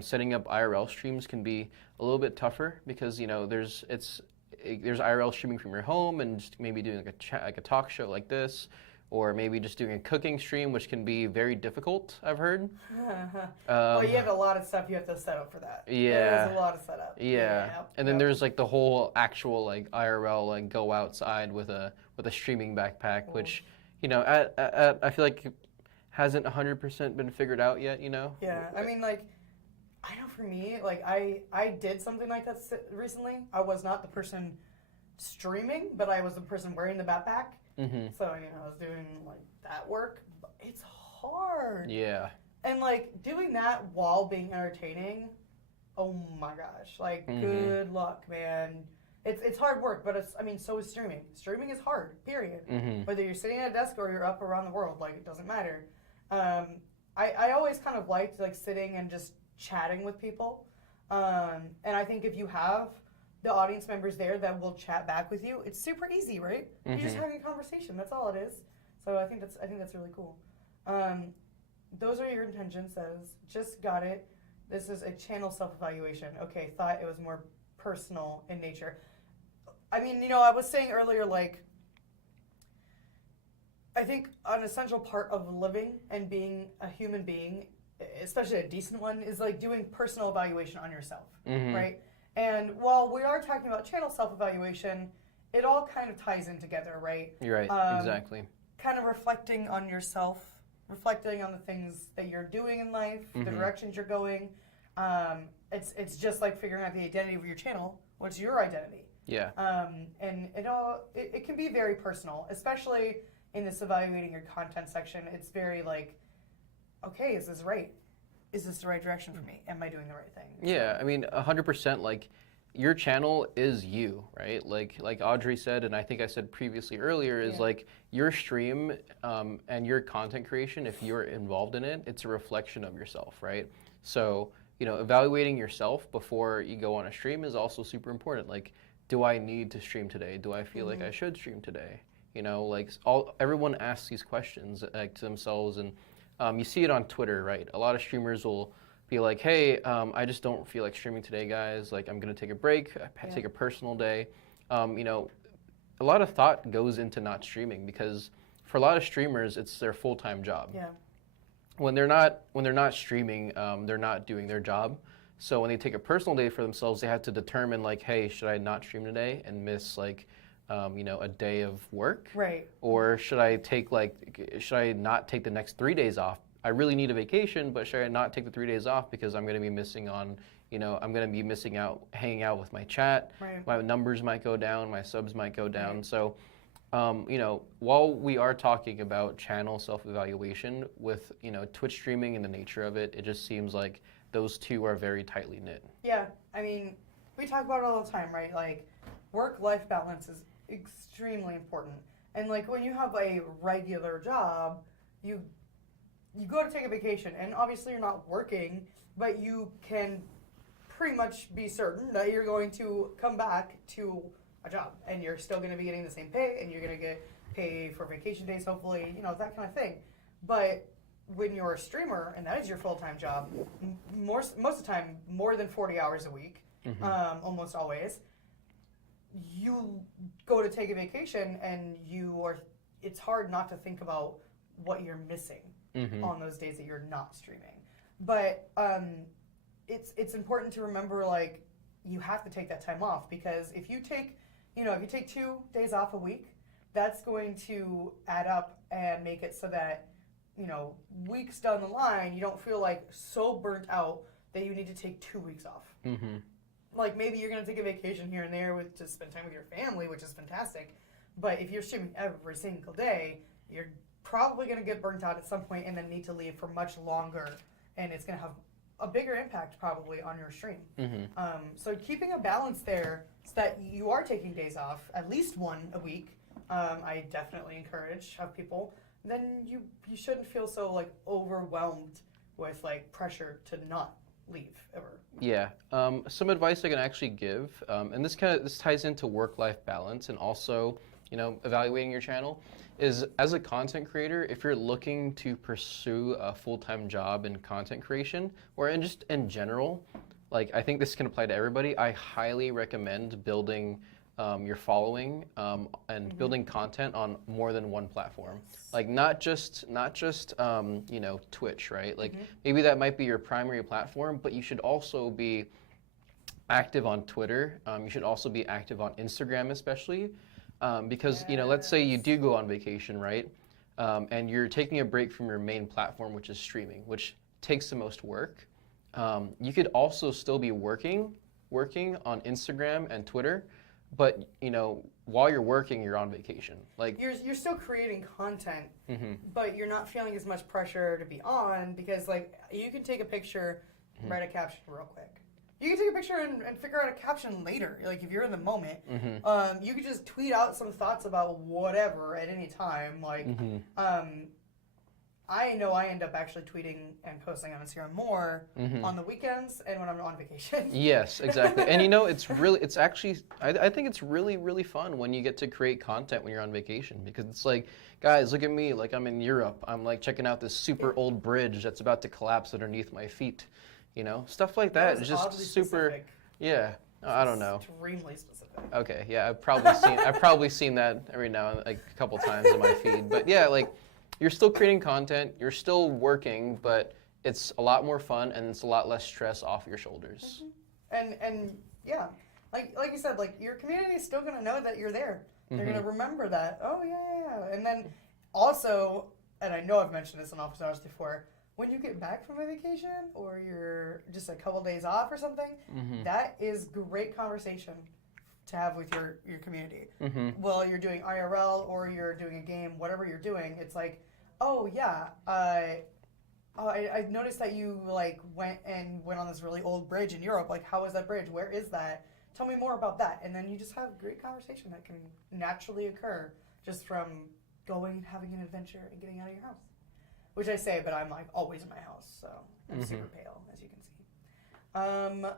setting up IRL streams can be a little bit tougher because there's IRL streaming from your home and just maybe doing like a talk show like this, or maybe just doing a cooking stream, which can be very difficult, I've heard. Well, you have a lot of stuff you have to set up for that. Yeah. There's a lot of setup. Yeah. And then there's like the whole actual like IRL like go outside with a streaming backpack, which I feel like hasn't 100% been figured out yet. Yeah. I mean, like, I know for me, like I did something like that recently. I was not the person streaming, but I was the person wearing the backpack. So I was doing like that work. But it's hard. Yeah. And like doing that while being entertaining oh my gosh, like good luck, man. It's hard work, but so is streaming. Streaming is hard, period. Whether you're sitting at a desk or you're up around the world, like, it doesn't matter. I always kind of liked, like, sitting and just chatting with people. And I think if you have the audience members there that will chat back with you, it's super easy, right? You're just having a conversation. That's all it is. So I think that's really cool. Those are your intentions. Says, just got it. This is a channel self-evaluation. Okay, thought it was more personal in nature. I mean, I was saying earlier, like, I think an essential part of living and being a human being, especially a decent one, is like doing personal evaluation on yourself, right? And while we are talking about channel self-evaluation, it all kind of ties in together, right? You're right, exactly. Kind of reflecting on yourself, reflecting on the things that you're doing in life, the directions you're going. It's just like figuring out the identity of your channel. What's your identity? Yeah. And it can be very personal, especially in this evaluating your content section. It's very like, okay, is this right? Is this the right direction for me? Am I doing the right thing? Yeah, I mean, 100%, like, your channel is you, right? Like Audrey said, and I think I said previously earlier, is like your stream and your content creation, if you're involved in it, it's a reflection of yourself, right? So, evaluating yourself before you go on a stream is also super important. Like, do I need to stream today? Do I feel like I should stream today? Everyone asks these questions to themselves, and you see it on Twitter, right? A lot of streamers will be like, hey, I just don't feel like streaming today, guys. Like, I'm going to take a break, take a personal day. A lot of thought goes into not streaming because for a lot of streamers, it's their full-time job. Yeah. When they're not streaming, they're not doing their job. So when they take a personal day for themselves, they have to determine, like, hey, should I not stream today and miss, like, a day of work? Right. Or should I not take the next 3 days off? I really need a vacation, but should I not take the 3 days off because I'm going to be missing on, I'm going to be missing out, hanging out with my chat. Right. My numbers might go down, my subs might go down. Right. So, while we are talking about channel self-evaluation with, Twitch streaming and the nature of it, it just seems like those two are very tightly knit. Yeah, I mean, we talk about it all the time, right? Like, work-life balance is extremely important. And, like, when you have a regular job, you go to take a vacation, and obviously you're not working, but you can pretty much be certain that you're going to come back to a job, and you're still going to be getting the same pay, and you're going to get paid for vacation days, hopefully, that kind of thing. But when you're a streamer, and that is your full-time job, most of the time, more than 40 hours a week, almost always, you go to take a vacation, and it's hard not to think about what you're missing on those days that you're not streaming. But it's important to remember, like, you have to take that time off, because if you take 2 days off a week, that's going to add up and make it so that, weeks down the line, you don't feel like so burnt out that you need to take 2 weeks off. Like, maybe you're going to take a vacation here and there to spend time with your family, which is fantastic. But if you're streaming every single day, you're probably going to get burnt out at some point and then need to leave for much longer. And it's going to have a bigger impact probably on your stream. So keeping a balance there so that you are taking days off, at least one a week, I definitely encourage people. Then you shouldn't feel so, like, overwhelmed with, like, pressure to not leave ever. Yeah. Some advice I can actually give, and this ties into work-life balance and also, evaluating your channel, is as a content creator, if you're looking to pursue a full-time job in content creation, or just in general, like, I think this can apply to everybody, I highly recommend building your following and building content on more than one platform. Like, not just Twitch, right? Like, maybe that might be your primary platform, but you should also be active on Twitter. You should also be active on Instagram, especially. Because, let's say you do go on vacation, right? And you're taking a break from your main platform, which is streaming, which takes the most work. You could also still be working on Instagram and Twitter, but, while you're working, you're on vacation. Like, you're still creating content, but you're not feeling as much pressure to be on because, like, you can take a picture, write a caption real quick. You can take a picture and figure out a caption later. Like, if you're in the moment, you could just tweet out some thoughts about whatever at any time. Like, I know I end up actually tweeting and posting on Instagram more on the weekends and when I'm on vacation. Yes, exactly. And it's actually, I think it's really, really fun when you get to create content when you're on vacation, because it's like, guys, look at me, like I'm in Europe. I'm like checking out this super old bridge that's about to collapse underneath my feet. You know, stuff like that. It's just super, specific. Yeah. I don't know. Extremely specific. Okay, yeah, I've probably seen that every now and like a couple times in my feed. But yeah, like, you're still creating content, you're still working, but it's a lot more fun and it's a lot less stress off your shoulders. And yeah, like you said, like, your community is still gonna know that you're there. They're gonna remember that. Oh yeah. And then also, and I know I've mentioned this in Office Hours before, when you get back from a vacation or you're just a couple days off or something, that is great conversation to have with your community. Well, you're doing IRL or you're doing a game, whatever you're doing, it's like, oh yeah, I noticed that you like went on this really old bridge in Europe. Like, how is that bridge? Where is that? Tell me more about that. And then you just have great conversation that can naturally occur just from going and having an adventure and getting out of your house. Which I say, but I'm like always in my house, so I'm super pale, as you can see.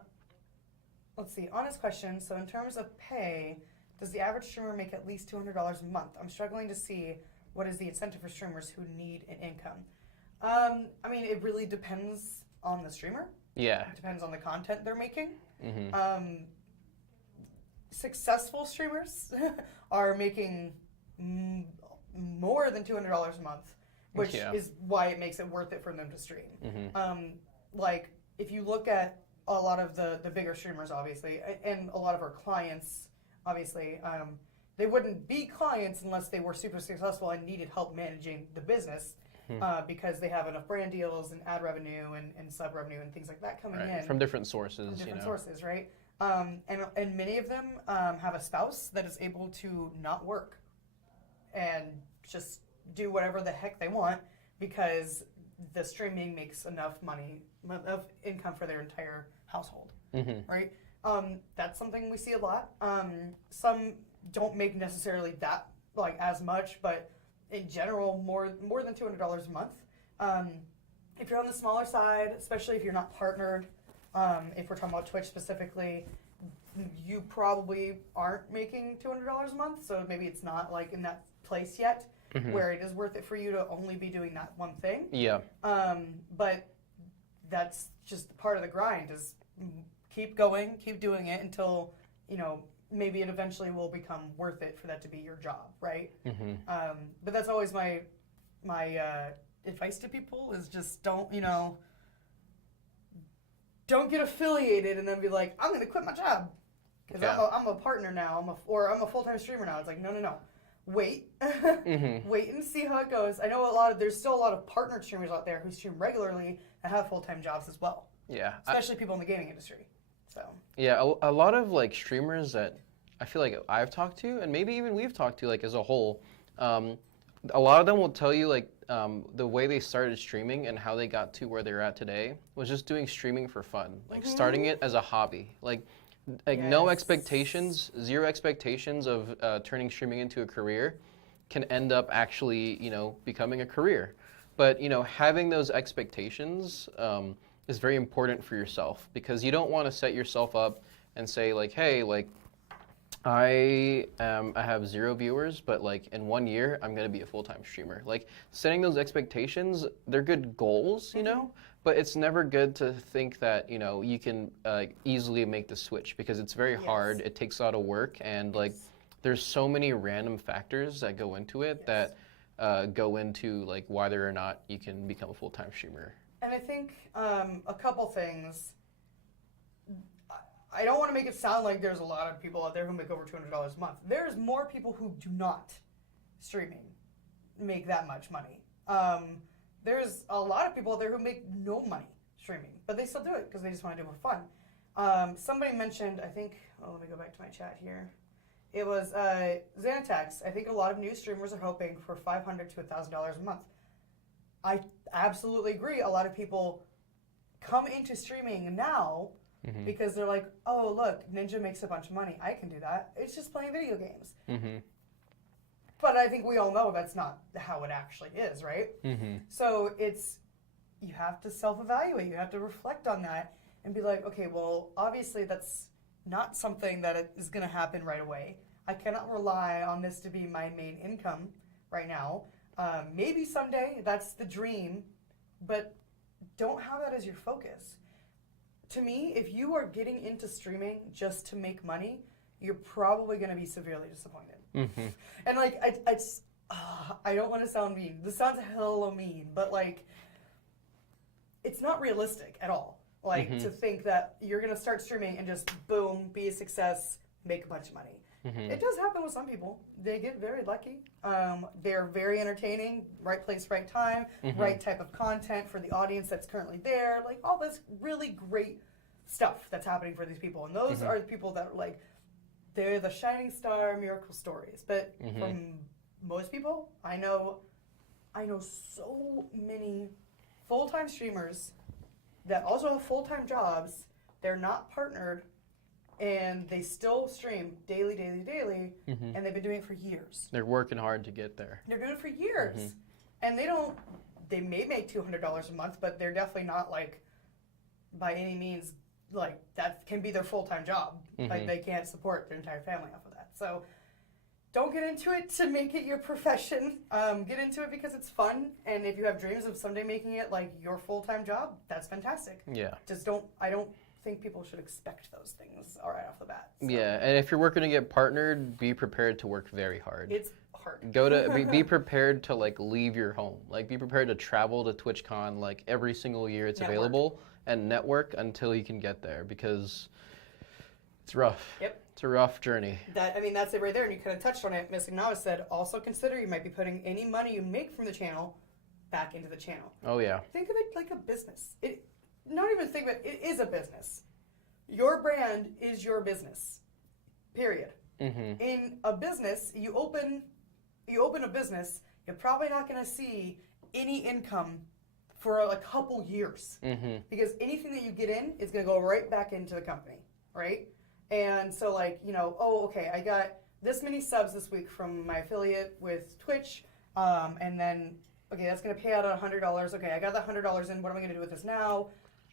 Let's see, honest question. So in terms of pay, does the average streamer make at least $200 a month? I'm struggling to see what is the incentive for streamers who need an income. I mean, it really depends on the streamer. Yeah. It depends on the content they're making. Successful streamers are making more than $200 a month, which is why it makes it worth it for them to stream. Like, if you look at a lot of the bigger streamers, obviously, and a lot of our clients, obviously, they wouldn't be clients unless they were super successful and needed help managing the business, because they have enough brand deals and ad revenue and sub revenue and things like that coming in. From different sources. From different sources, right? And many of them have a spouse that is able to not work and just do whatever the heck they want because the streaming makes enough money, enough income for their entire household, right? That's something we see a lot. Some don't make necessarily that, like, as much, but in general, more than $200 a month. If you're on the smaller side, especially if you're not partnered, if we're talking about Twitch specifically, you probably aren't making $200 a month, so maybe it's not like in that place yet where it is worth it for you to only be doing that one thing. Yeah. But that's just part of the grind, is keep going, keep doing it until, you know, maybe it eventually will become worth it for that to be your job, right? But that's always my advice to people, is just don't get affiliated and then be like, I'm going to quit my job because I'm a partner now, or I'm a full-time streamer now. It's like, no. Wait. Wait and see how it goes. I know there's still a lot of partnered streamers out there who stream regularly and have full-time jobs as well. Yeah. Especially people in the gaming industry. So. Yeah, a lot of like streamers that I feel like I've talked to, and maybe even we've talked to, like, as a whole, a lot of them will tell you, like, the way they started streaming and how they got to where they're at today was just doing streaming for fun, like starting it as a hobby, like no expectations, zero expectations of turning streaming into a career, can end up actually, becoming a career. But, having those expectations is very important for yourself, because you don't want to set yourself up and say, like, hey, like, I have 0 viewers, but like in 1 year, I'm going to be a full-time streamer. Like, setting those expectations, they're good goals, but it's never good to think that, you can easily make the switch, because it's very hard. It takes a lot of work, and like, there's so many random factors that go into it that go into like whether or not you can become a full-time streamer. And I think a couple things. I don't want to make it sound like there's a lot of people out there who make over $200 a month. There's more people who do not streaming make that much money. There's a lot of people out there who make no money streaming, but they still do it because they just want to do it for fun. Somebody mentioned, I think, let me go back to my chat here. It was Xanatex. I think a lot of new streamers are hoping for $500 to $1,000 a month. I absolutely agree. A lot of people come into streaming now because they're like, oh, look, Ninja makes a bunch of money. I can do that. It's just playing video games. But I think we all know that's not how it actually is, right? So you have to self-evaluate. You have to reflect on that and be like, okay, well, obviously that's not something that is going to happen right away. I cannot rely on this to be my main income right now. Maybe someday that's the dream, but don't have that as your focus. To me, if you are getting into streaming just to make money, you're probably going to be severely disappointed. And like, I don't want to sound mean. This sounds hella mean, but like, it's not realistic at all. Like to think that you're going to start streaming and just boom, be a success, make a bunch of money. It does happen with some people. They get very lucky. They're very entertaining, right place, right time, right type of content for the audience that's currently there. Like all this really great stuff that's happening for these people. And those are the people that are like, they're the shining star miracle stories. But from most people, I know so many full-time streamers that also have full-time jobs. They're not partnered, and they still stream daily, and they've been doing it for years. They're working hard to get there. They're doing it for years. And they may make $200 a month, but they're definitely not like, by any means, like that can be their full-time job. Like they can't support their entire family off of that. So don't get into it to make it your profession. Get into it because it's fun. And if you have dreams of someday making it like your full-time job, that's fantastic. Yeah. I don't think people should expect those things right off the bat. So. Yeah, and if you're working to get partnered, be prepared to work very hard. It's hard. Be prepared to like leave your home. Like be prepared to travel to TwitchCon like every single year it's available and network until you can get there because it's rough. Yep. It's a rough journey. That's it right there, and you kind of touched on it. Miss Ignawa said, also consider you might be putting any money you make from the channel back into the channel. Oh yeah. Think of it like a business. Not even think of it. It is a business. Your brand is your business. Period. In a business, you open a business, you're probably not going to see any income for a couple years because anything that you get in is going to go right back into the company, right? And so like, oh, okay, I got this many subs this week from my affiliate with Twitch, and then, okay, that's going to pay out $100. Okay, I got that $100 in. What am I going to do with this now?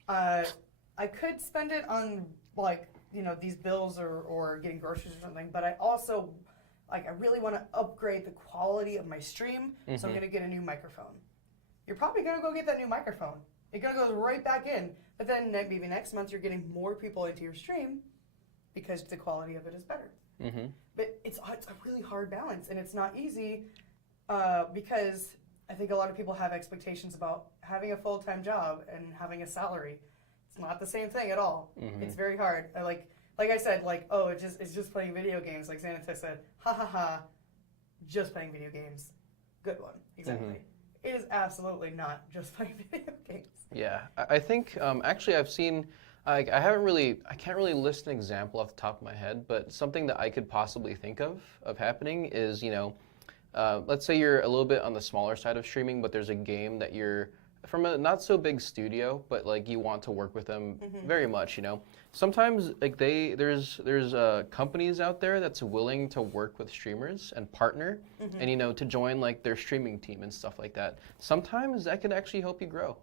I could spend it on like, these bills or getting groceries or something, but I also, like, I really want to upgrade the quality of my stream, so I'm going to get a new microphone. You're probably going to go get that new microphone. You're going to go right back in, but then maybe next month you're getting more people into your stream because the quality of it is better. But it's a really hard balance, and it's not easy because I think a lot of people have expectations about having a full-time job and having a salary. It's not the same thing at all. It's very hard. Like I said, like, oh, it's just playing video games. Like Xanata said, ha ha ha, just playing video games. Good one, exactly. It is absolutely not just playing video games. Yeah, I think actually I've seen. I can't really list an example off the top of my head, but something that I could possibly think of happening is, let's say you're a little bit on the smaller side of streaming, but there's a game that you're from a not so big studio, but like you want to work with them very much, Sometimes like there's companies out there that's willing to work with streamers and partner, and to join like their streaming team and stuff like that. Sometimes that could actually help you grow.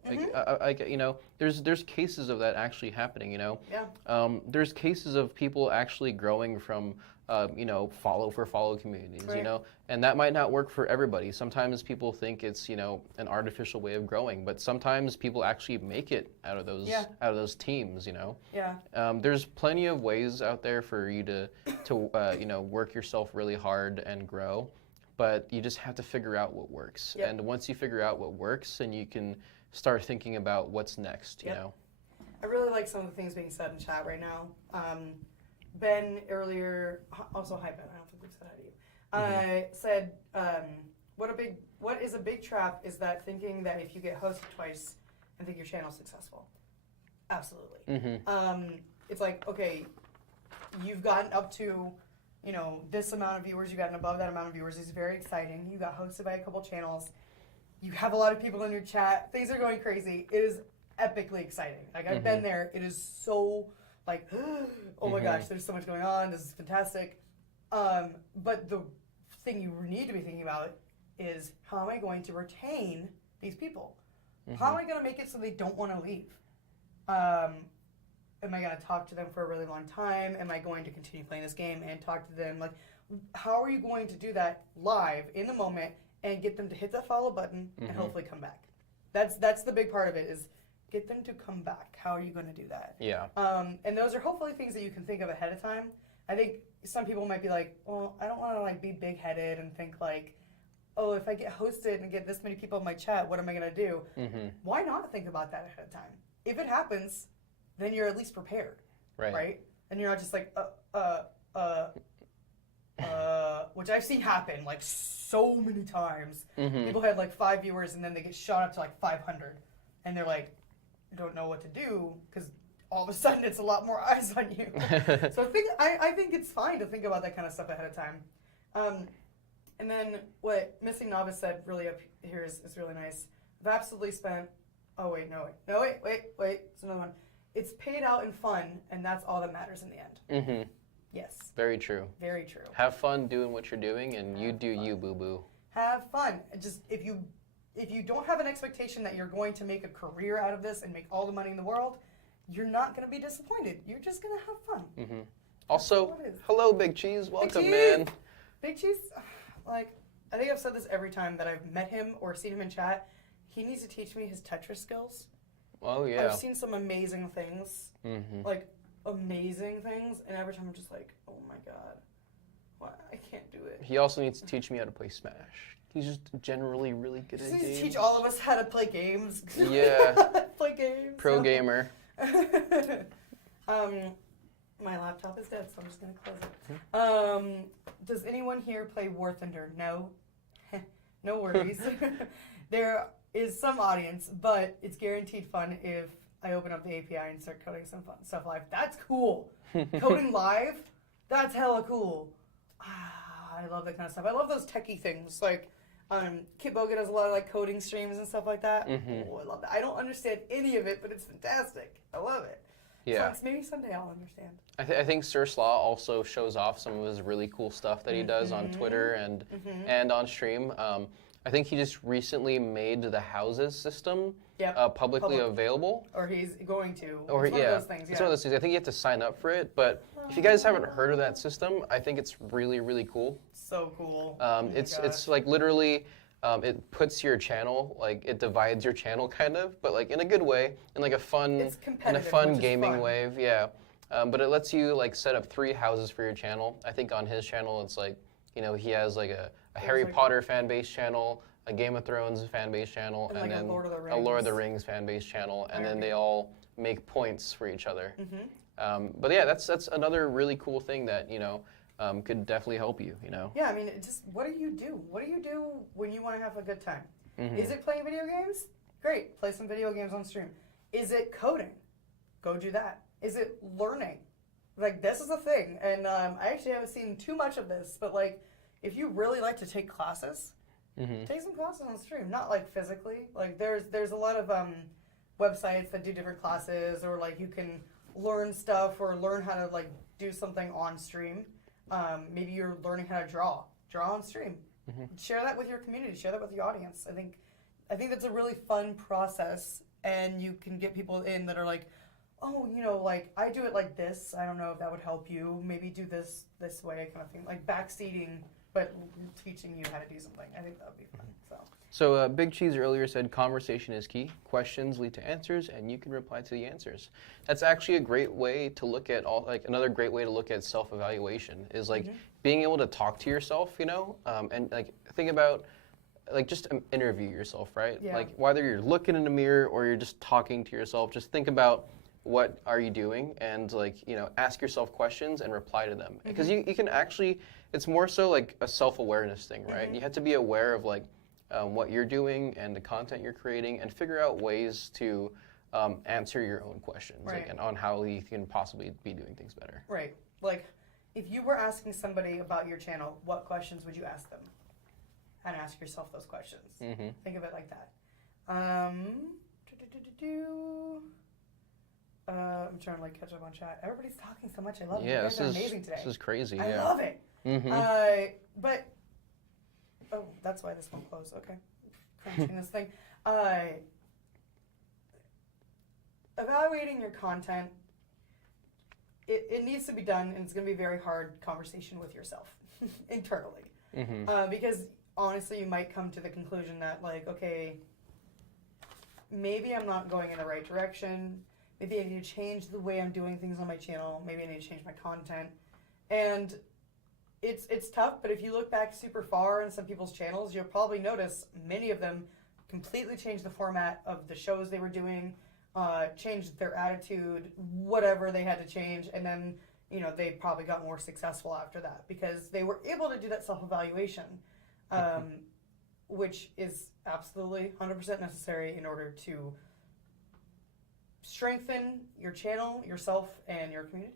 There's cases of that actually happening. Yeah. There's cases of people actually growing from follow communities, right. And that might not work for everybody. Sometimes people think it's, an artificial way of growing, but sometimes people actually make it out of those teams, Yeah. There's plenty of ways out there for you to work yourself really hard and grow, but you just have to figure out what works. Yep. And once you figure out what works, then you can start thinking about what's next, I really like some of the things being said in chat right now. Ben earlier, also hi Ben, I don't think we've said hi to you, said, what is a big trap is that thinking that if you get hosted twice and think your channel's successful. Absolutely. It's like, okay, you've gotten up to, this amount of viewers, you've gotten above that amount of viewers. It's very exciting. You got hosted by a couple channels. You have a lot of people in your chat. Things are going crazy. It is epically exciting. Like, I've been there. It is so, like, oh my gosh, there's so much going on. This is fantastic. But the thing you need to be thinking about is, how am I going to retain these people? How am I going to make it so they don't want to leave? Am I going to talk to them for a really long time? Am I going to continue playing this game and talk to them? Like, how are you going to do that live in the moment and get them to hit that follow button and hopefully come back? That's the big part of it, is get them to come back. How are you going to do that? Yeah. And those are hopefully things that you can think of ahead of time. I think some people might be like, well, I don't want to like be big-headed and think like, oh, if I get hosted and get this many people in my chat, what am I going to do? Why not think about that ahead of time? If it happens, then you're at least prepared, right? And you're not just like, which I've seen happen like so many times. People had like 5 viewers and then they get shot up to like 500, and they're like, don't know what to do because all of a sudden it's a lot more eyes on you. So I think it's fine to think about that kind of stuff ahead of time. And then what Missing Novice said really up here is really nice. I've absolutely spent, wait, it's another one. It's paid out in fun, and that's all that matters in the end. Yes. Very true. Very true. Have fun doing what you're doing, and you do you, boo-boo. Have fun. Just if you don't have an expectation that you're going to make a career out of this and make all the money in the world, you're not going to be disappointed. You're just going to have fun. Also, hello, Big Cheese. Welcome, Big Cheese. man. Big Cheese, like, I think I've said this every time that I've met him or seen him in chat. He needs to teach me his Tetris skills. Oh, yeah. I've seen some amazing things, like amazing things, and every time I'm just like, oh my god, why? I can't do it. He also needs to teach me how to play Smash. He's just generally really good at He games. needs to teach all of us how to play games. Yeah. Play games. Pro gamer. My laptop is dead, so I'm just going to close it. Does anyone here play War Thunder? No. No worries. There is some audience, but it's guaranteed fun if I open up the API and start coding some fun stuff live. That's cool. Coding live? That's hella cool. I love that kind of stuff. I love those techie things. Like, Kit Boga does a lot of like coding streams and stuff like that. Oh, I love that. I don't understand any of it, but it's fantastic. I love it. Yeah. So maybe someday I'll understand. I think Sir Slaw also shows off some of his really cool stuff that he does on Twitter and on stream. I think he just recently made the houses system publicly available. Or he's going to. Or it's one of those things, it's one of those things. I think you have to sign up for it. But if you guys haven't heard of that system, I think it's really, really cool. So cool. It's like literally, it puts your channel, like it divides your channel kind of, but like in a good way, in like a fun, gaming way. Yeah. But it lets you like set up 3 houses for your channel. I think on his channel, it's like, you know, he has like a Harry Potter fan base channel, a Game of Thrones fan base channel, and then a Lord of the Rings fan base channel, and then they all make points for each other. But yeah, that's another really cool thing that, you know, could definitely help you, you know? Yeah, I mean, just what do you do? What do you do when you want to have a good time? Is it playing video games? Great, play some video games on stream. Is it coding? Go do that. Is it learning? Like, this is a thing, and I actually haven't seen too much of this, but like, if you really like to take classes, take some classes on stream. Not like physically. Like, there's a lot of websites that do different classes, or like you can learn stuff or learn how to like do something on stream. Maybe you're learning how to draw on stream. Share that with your community. Share that with the audience. I think that's a really fun process, and you can get people in that are like, oh, you know, like, I do it like this. I don't know if that would help you. Maybe do this way kind of thing. Like backseating, but teaching you how to do something. I think that would be fun. So Big Cheese earlier said conversation is key. Questions lead to answers, and you can reply to the answers. That's actually a great way to look at another great way to look at self-evaluation is like being able to talk to yourself, you know, and like think about like just interview yourself, right? Yeah. Like whether you're looking in a mirror or you're just talking to yourself, just think about what are you doing, and like, you know, ask yourself questions and reply to them. Because you can actually, it's more so like a self-awareness thing, right? You have to be aware of like what you're doing and the content you're creating, and figure out ways to answer your own questions and on how you can possibly be doing things better. Right. Like, if you were asking somebody about your channel, what questions would you ask them? And ask yourself those questions. Think of it like that. I'm trying to like catch up on chat. Everybody's talking so much. I love it. Yeah, You guys are amazing today. This is crazy. I Yeah. love it. Mm-hmm. But oh, that's why this one closed. Okay, crunching this thing. Evaluating your content. It needs to be done, and it's going to be a very hard conversation with yourself internally. Mm-hmm. Because honestly, you might come to the conclusion that, like, okay, maybe I'm not going in the right direction. Maybe I need to change the way I'm doing things on my channel. Maybe I need to change my content. And it's tough, but if you look back super far in some people's channels, you'll probably notice many of them completely changed the format of the shows they were doing, changed their attitude, whatever they had to change, and then, you know, they probably got more successful after that because they were able to do that self-evaluation, which is absolutely 100% necessary in order to strengthen your channel, yourself, and your community.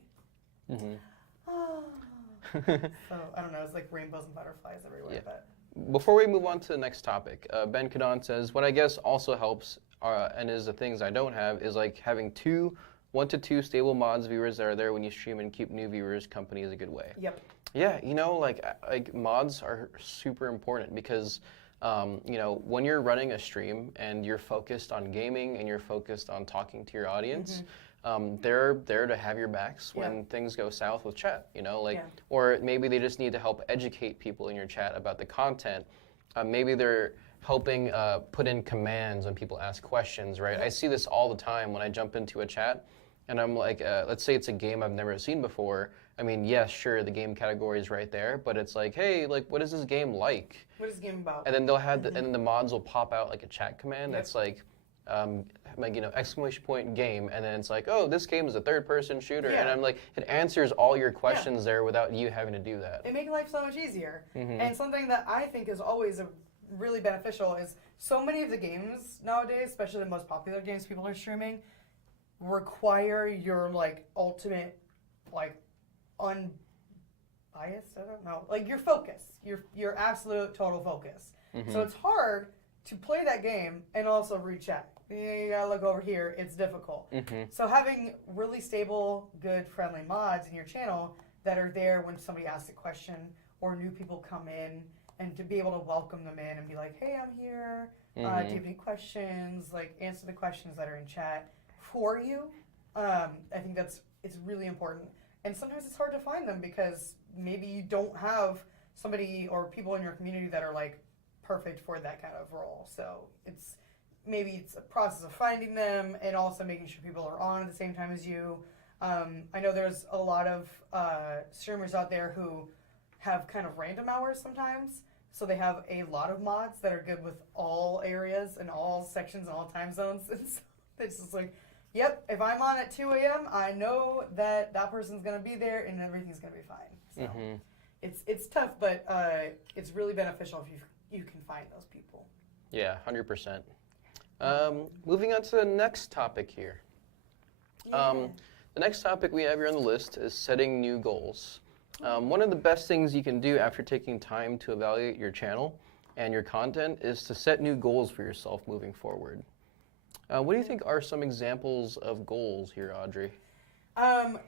Mm-hmm. So, I don't know, it's like rainbows and butterflies everywhere. Yeah. But Before we move on to the next topic, Ben Kadon says, what I guess also helps, and is the things I don't have, is like having 1 to 2 stable mods viewers that are there when you stream and keep new viewers company is a good way. Yep. Yeah, you know, like mods are super important because, you know, when you're running a stream and you're focused on gaming and you're focused on talking to your audience, they're there to have your backs when things go south with chat, you know, like, or maybe they just need to help educate people in your chat about the content. Maybe they're helping put in commands when people ask questions, right? I see this all the time when I jump into a chat and I'm like, let's say it's a game I've never seen before. I mean, yes, sure, the game category is right there, but it's like, hey, like, what is this game like? What is the game about? And then they'll have, and then the mods will pop out like a chat command that's like, you know, exclamation point game, and then it's like, oh, this game is a third-person shooter, and I'm like, it answers all your questions there without you having to do that. It makes life so much easier. And something that I think is always really beneficial is so many of the games nowadays, especially the most popular games people are streaming, require your like ultimate, like unbiased, I don't know, like your focus, your absolute total focus. So it's hard to play that game and also read chat. You gotta look over here, it's difficult. So having really stable, good, friendly mods in your channel that are there when somebody asks a question or new people come in, and to be able to welcome them in and be like, hey, I'm here, do you have any questions, like answer the questions that are in chat for you. I think it's really important. And sometimes it's hard to find them because maybe you don't have somebody or people in your community that are like perfect for that kind of role. So it's a process of finding them and also making sure people are on at the same time as you. I know there's a lot of streamers out there who have kind of random hours sometimes. So they have a lot of mods that are good with all areas and all sections and all time zones. And so it's just like, yep, if I'm on at 2 a.m., I know that that person's going to be there and everything's going to be fine. So it's tough, but it's really beneficial if you can find those people. Yeah, 100%. Moving on to the next topic here. The next topic we have here on the list is setting new goals. One of the best things you can do after taking time to evaluate your channel and your content is to set new goals for yourself moving forward. What do you think are some examples of goals here, Audrey? Well,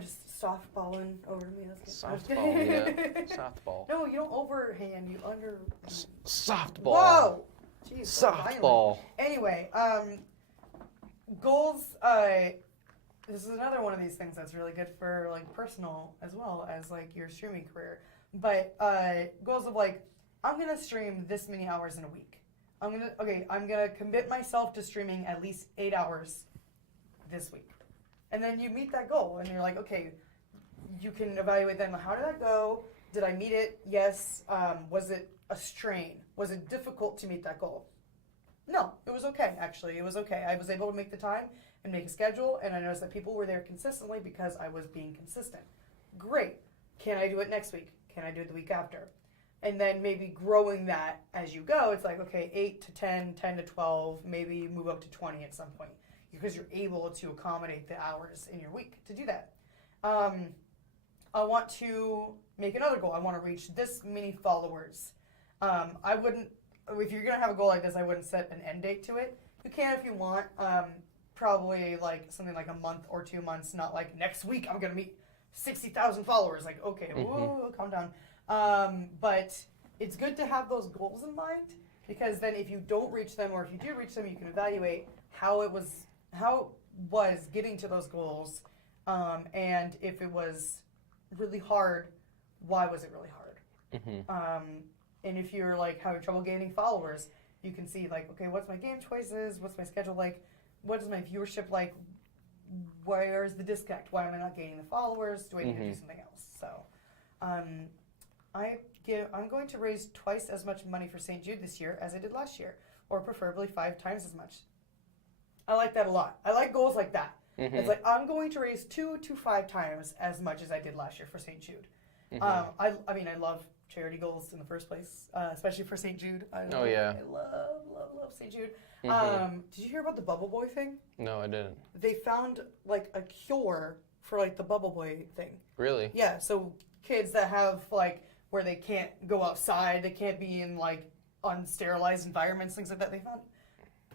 just softballing over to me. Softball, yeah. Softball. No, you don't overhand. You under. Softball. Whoa! Jeez, Softball. Anyway, goals. This is another one of these things that's really good for like personal as well as like your streaming career. But goals of like, I'm gonna stream this many hours in a week. I'm gonna commit myself to streaming at least 8 hours this week. And then you meet that goal and you're like, okay, you can evaluate then, how did that go? Did I meet it? Yes. Was it a strain? Was it difficult to meet that goal? No, it was okay, actually. It was okay. I was able to make the time and make a schedule, and I noticed that people were there consistently because I was being consistent. Great. Can I do it next week? Can I do it the week after? And then maybe growing that as you go, it's like, okay, 8 to 10, 10 to 12, maybe move up to 20 at some point because you're able to accommodate the hours in your week to do that. I want to make another goal. I want to reach this many followers. I wouldn't, if you're going to have a goal like this, I wouldn't set an end date to it. You can if you want. probably like something like a month or 2 months, not like next week I'm gonna meet 60,000 followers. Like, okay, whoa, calm down. But it's good to have those goals in mind, because then if you don't reach them, or if you do reach them, you can evaluate how it was getting to those goals, and if it was really hard, why was it really hard? And if you're like having trouble gaining followers, you can see like, okay, what's my game choices? What's my schedule like? What is my viewership like? Where's the disconnect? Why am I not gaining the followers? Do I need to do something else? So, I'm going to raise twice as much money for St. Jude this year as I did last year, or preferably 5 times as much. I like that a lot. I like goals like that. It's like, I'm going to raise 2 to 5 times as much as I did last year for St. Jude. I mean, I love charity goals in the first place, especially for St. Jude. I love St. Jude. Did you hear about the Bubble Boy thing? No, I didn't. They found like a cure for like the Bubble Boy thing. Really? Yeah, so kids that have like where they can't go outside, they can't be in like unsterilized environments, things like that, they found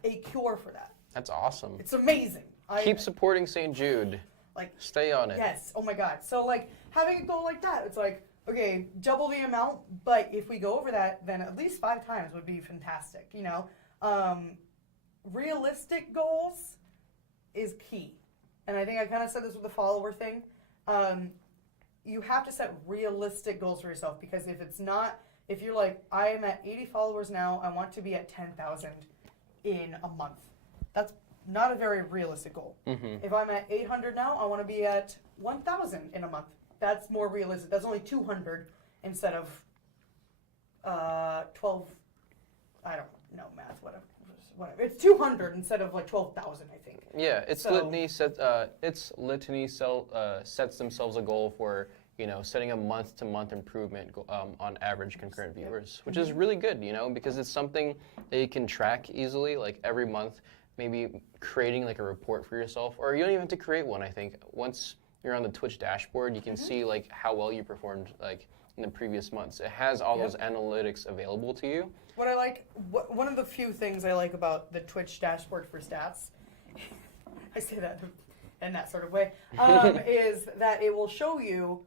a cure for that. That's awesome. It's amazing. Keep supporting St. Jude. Like, stay on it. Yes. Oh my God. So like having a goal like that, it's like, okay, double the amount, but if we go over that, then at least 5 times would be fantastic. You know, realistic goals is key, and I think I kind of said this with the follower thing. You have to set realistic goals for yourself, because if you're like, I am at 80 followers now, I want to be at 10,000 in a month. That's not a very realistic goal. If I'm at 800 now, I want to be at 1,000 in a month. That's more realistic. That's only 200 instead of 12. I don't know math. Whatever. It's 200 instead of like 12,000. I think. Yeah, its litany sets themselves a goal for, you know, setting a month-to-month improvement on average concurrent viewers, which is really good, you know, because it's something that you can track easily, like every month. Maybe creating like a report for yourself, or you don't even have to create one. I think once you're on the Twitch dashboard, you can see like how well you performed like in the previous months. It has all those analytics available to you. What I like, one of the few things I like about the Twitch dashboard for stats, I say that in that sort of way, is that it will show you,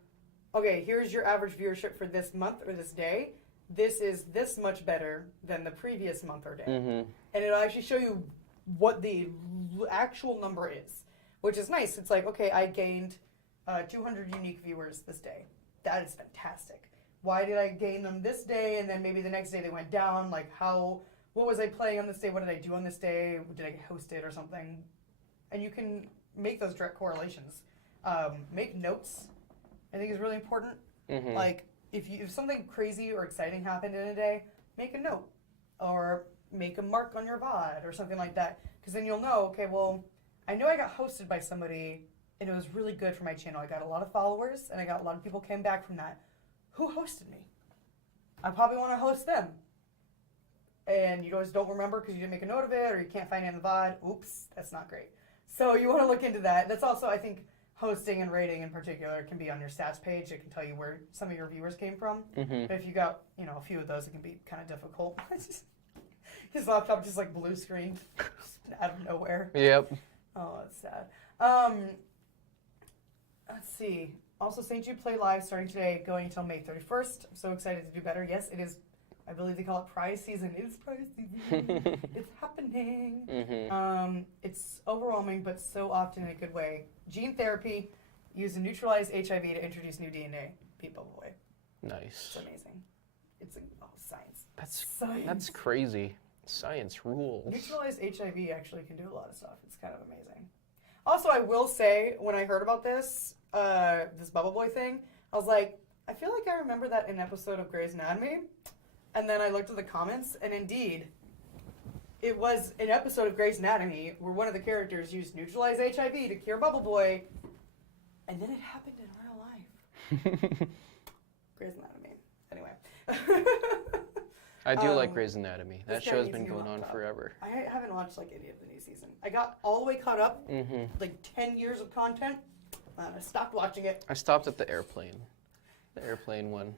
okay, here's your average viewership for this month or this day. This is this much better than the previous month or day. And it'll actually show you what the actual number is, which is nice. It's like, okay, I gained 200 unique viewers this day. That is fantastic. Why did I gain them this day, and then maybe the next day they went down? Like, what was I playing on this day? What did I do on this day? Did I get hosted or something? And you can make those direct correlations. Make notes, I think, is really important. Like, if something crazy or exciting happened in a day, make a note, or make a mark on your VOD or something like that, because then you'll know, okay, well, I know I got hosted by somebody and it was really good for my channel. I got a lot of followers and I got a lot of people came back from that. Who hosted me? I probably want to host them. And you guys don't remember because you didn't make a note of it, or you can't find it in the VOD. Oops, that's not great. So you want to look into that. That's also, I think, hosting and rating in particular can be on your stats page. It can tell you where some of your viewers came from. But if you got, you know, a few of those, it can be kind of difficult. His laptop just like blue screened out of nowhere. Yep. Oh, that's sad. Let's see. Also, St. Jude Play Live starting today, going until May 31st. I'm so excited to do better. Yes, it is. I believe they call it prize season. It is prize season. It's happening. It's overwhelming, but so often in a good way. Gene therapy used to neutralize HIV to introduce new DNA. People, boy. Nice. It's amazing. It's science. That's crazy. Science rules. Neutralized HIV actually can do a lot of stuff. It's kind of amazing. Also, I will say, when I heard about this Bubble Boy thing, I was like, I feel like I remember that in an episode of Grey's Anatomy. And then I looked at the comments, and indeed, it was an episode of Grey's Anatomy where one of the characters used neutralized HIV to cure Bubble Boy, and then it happened in real life. Grey's Anatomy. Anyway. I do like Grey's Anatomy. That show's been going on forever. I haven't watched like any of the new season. I got all the way caught up, like 10 years of content, and I stopped watching it. I stopped at the airplane one.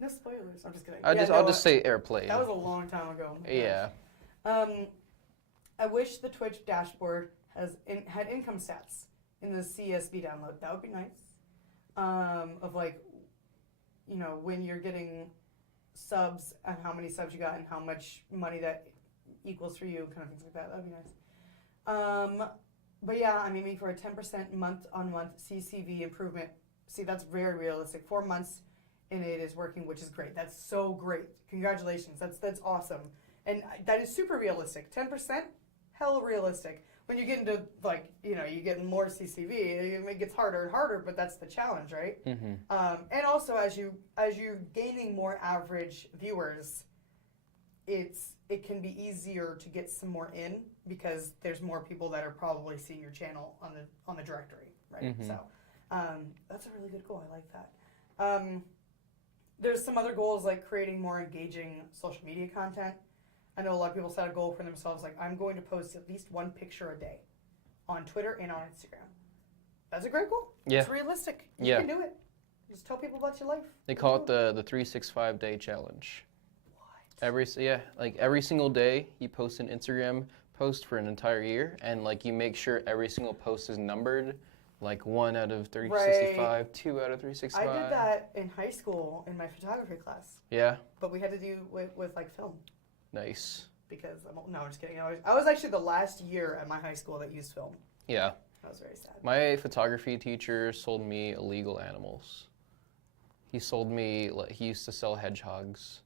No spoilers. I'm just kidding. I'll just say airplane. That was a long time ago. Yeah. I wish the Twitch dashboard had income stats in the CSV download. That would be nice. Of like, you know, when you're getting subs and how many subs you got and how much money that equals for you, kind of things like that. That'd be nice. But yeah, I'm aiming for a 10% month-on-month CCV improvement. See, that's very realistic. 4 months and it is working, which is great. That's so great. Congratulations. That's awesome. And that is super realistic. 10%, hell realistic. When you get into, like, you know, you get more CCV, it gets harder and harder, but that's the challenge, right? Mm-hmm. And also, as you're gaining more average viewers, it can be easier to get some more in because there's more people that are probably seeing your channel on the directory, right? Mm-hmm. So that's a really good goal. I like that. There's some other goals like creating more engaging social media content. I know a lot of people set a goal for themselves, like I'm going to post at least one picture a day on Twitter and on Instagram. That's a great goal. Yeah. It's realistic. You can do it. Just tell people about your life. They call it the 365 day challenge. What? Every single day you post an Instagram post for an entire year, and like you make sure every single post is numbered, like 1 out of 365, right. 2 out of 365. I did that in high school in my photography class. Yeah. But we had to do with like film. Nice. Because, no, I'm just kidding. I was actually the last year at my high school that used film. Yeah. That was very sad. My photography teacher sold me illegal animals. He used to sell hedgehogs,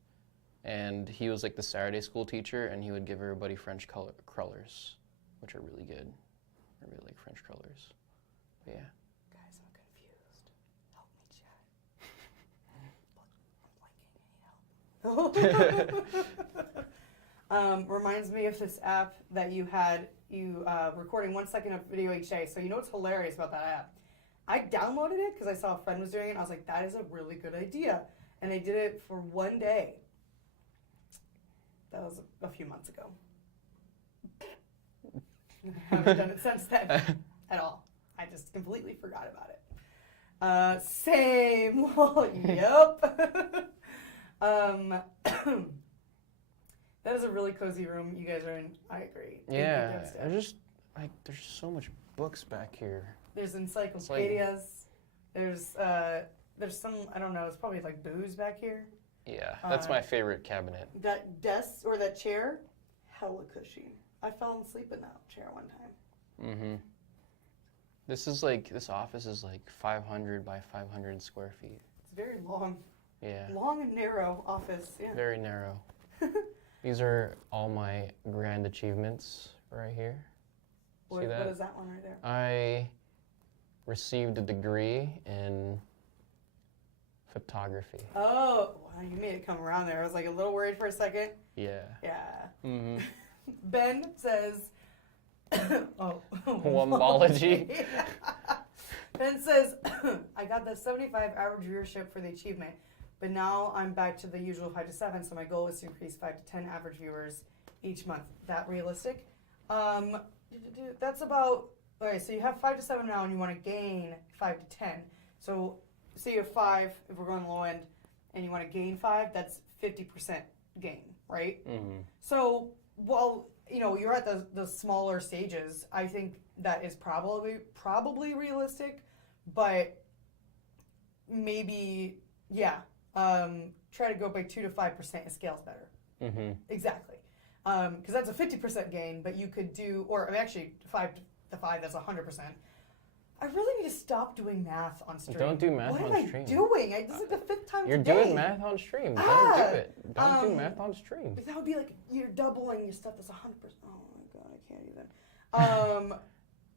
and he was like the Saturday school teacher, and he would give everybody French crullers, which are really good. I really like French crullers. But yeah. Guys, I'm confused. Help me, Chad. But I'm liking any help. Reminds me of this app that you recording 1 second of video each day. So you know what's hilarious about that app? I downloaded it because I saw a friend was doing it. And I was like, that is a really good idea. And I did it for 1 day. That was a few months ago. I haven't done it since then at all. I just completely forgot about it. Same. Yep. That is a really cozy room you guys are in. I agree. Yeah, there's so much books back here. There's encyclopedias. There's some, I don't know, it's probably like booze back here. Yeah, that's my favorite cabinet. That desk or that chair, hella cushy. I fell asleep in that chair one time. Mm-hmm. This office is like 500 by 500 square feet. It's very long. Yeah. Long and narrow office, yeah. Very narrow. These are all my grand achievements right here. See that? What is that one right there? I received a degree in photography. Oh, wow, you made it come around there. I was like a little worried for a second. Yeah. Yeah. Mm-hmm. Ben says, Wombology. Ben says, I got the 75 average viewership for the achievement, but now I'm back to the usual 5 to 7, so my goal is to increase 5 to 10 average viewers each month. That realistic? That's about, okay, so you have 5 to 7 now and you want to gain 5 to 10. So say you have 5, if we're going low end, and you want to gain 5, that's 50% gain, right? Mm-hmm. So while, you're at the smaller stages, I think that is probably realistic, but maybe, try to go by 2 to 5%, it scales better. Mm-hmm. Exactly. Because that's a 50% gain, but you could do, actually 5 to 5, that's 100%. I really need to stop doing math on stream. Don't do math on stream. What am I doing? This is like the 5th time You're today. doing math on stream. Don't do it. Don't do math on stream. That would be like you're doubling your stuff that's 100%. Oh my god, I can't even.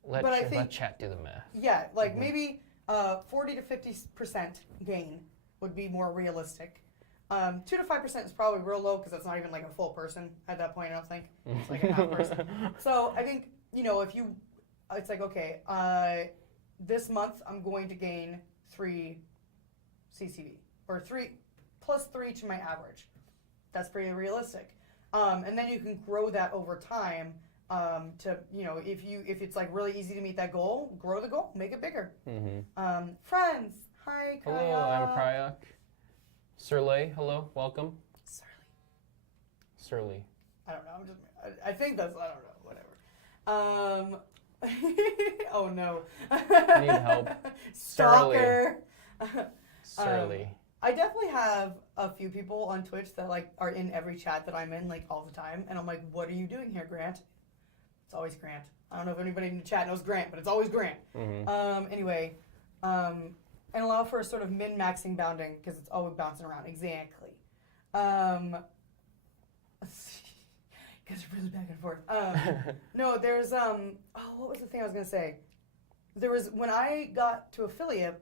Let chat do the math. Yeah, like maybe 40 to 50% gain would be more realistic. 2 to 5% is probably real low because that's not even like a full person at that point. I don't think it's like a half person. So I think if you, it's like okay, this month I'm going to gain 3 CCV or 3 plus 3 to my average. That's pretty realistic. And then you can grow that over time. To if it's like really easy to meet that goal, grow the goal, make it bigger. Mm-hmm. Friends, hi, Kaya. Hello, I'm Kryak. Surley, hello, welcome. Surly. I don't know. I think that's, I don't know, whatever. Oh no. Need help. Stalker. Surly. I definitely have a few people on Twitch that like are in every chat that I'm in like all the time, and I'm like, "What are you doing here, Grant?" It's always Grant. I don't know if anybody in the chat knows Grant, but it's always Grant. Anyway, and allow for a sort of min-maxing bounding because it's always bouncing around. Exactly. Because it's really back and forth. No, there's what was the thing I was gonna say? There was when I got to affiliate.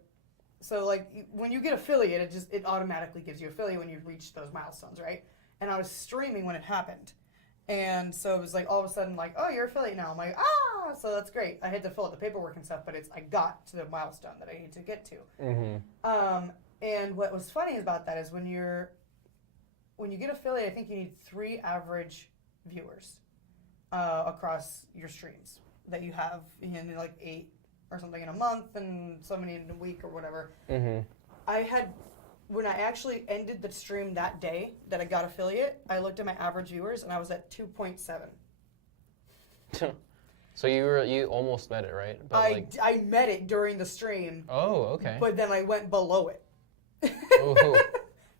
So like when you get affiliate, it automatically gives you affiliate when you reach those milestones, right? And I was streaming when it happened, and so it was like all of a sudden like, oh, you're affiliate now. I'm like, ah, so that's great. I had to fill out the paperwork and stuff, but I got to the milestone that I need to get to. And what was funny about that is when you get affiliate, I think you need 3 average viewers across your streams that you have in like 8 or something in a month and so many in a week or whatever. When I actually ended the stream that day that I got affiliate, I looked at my average viewers and I was at 2.7. So you almost met it, right? But I met it during the stream. Oh, okay. But then I went below it. Oh.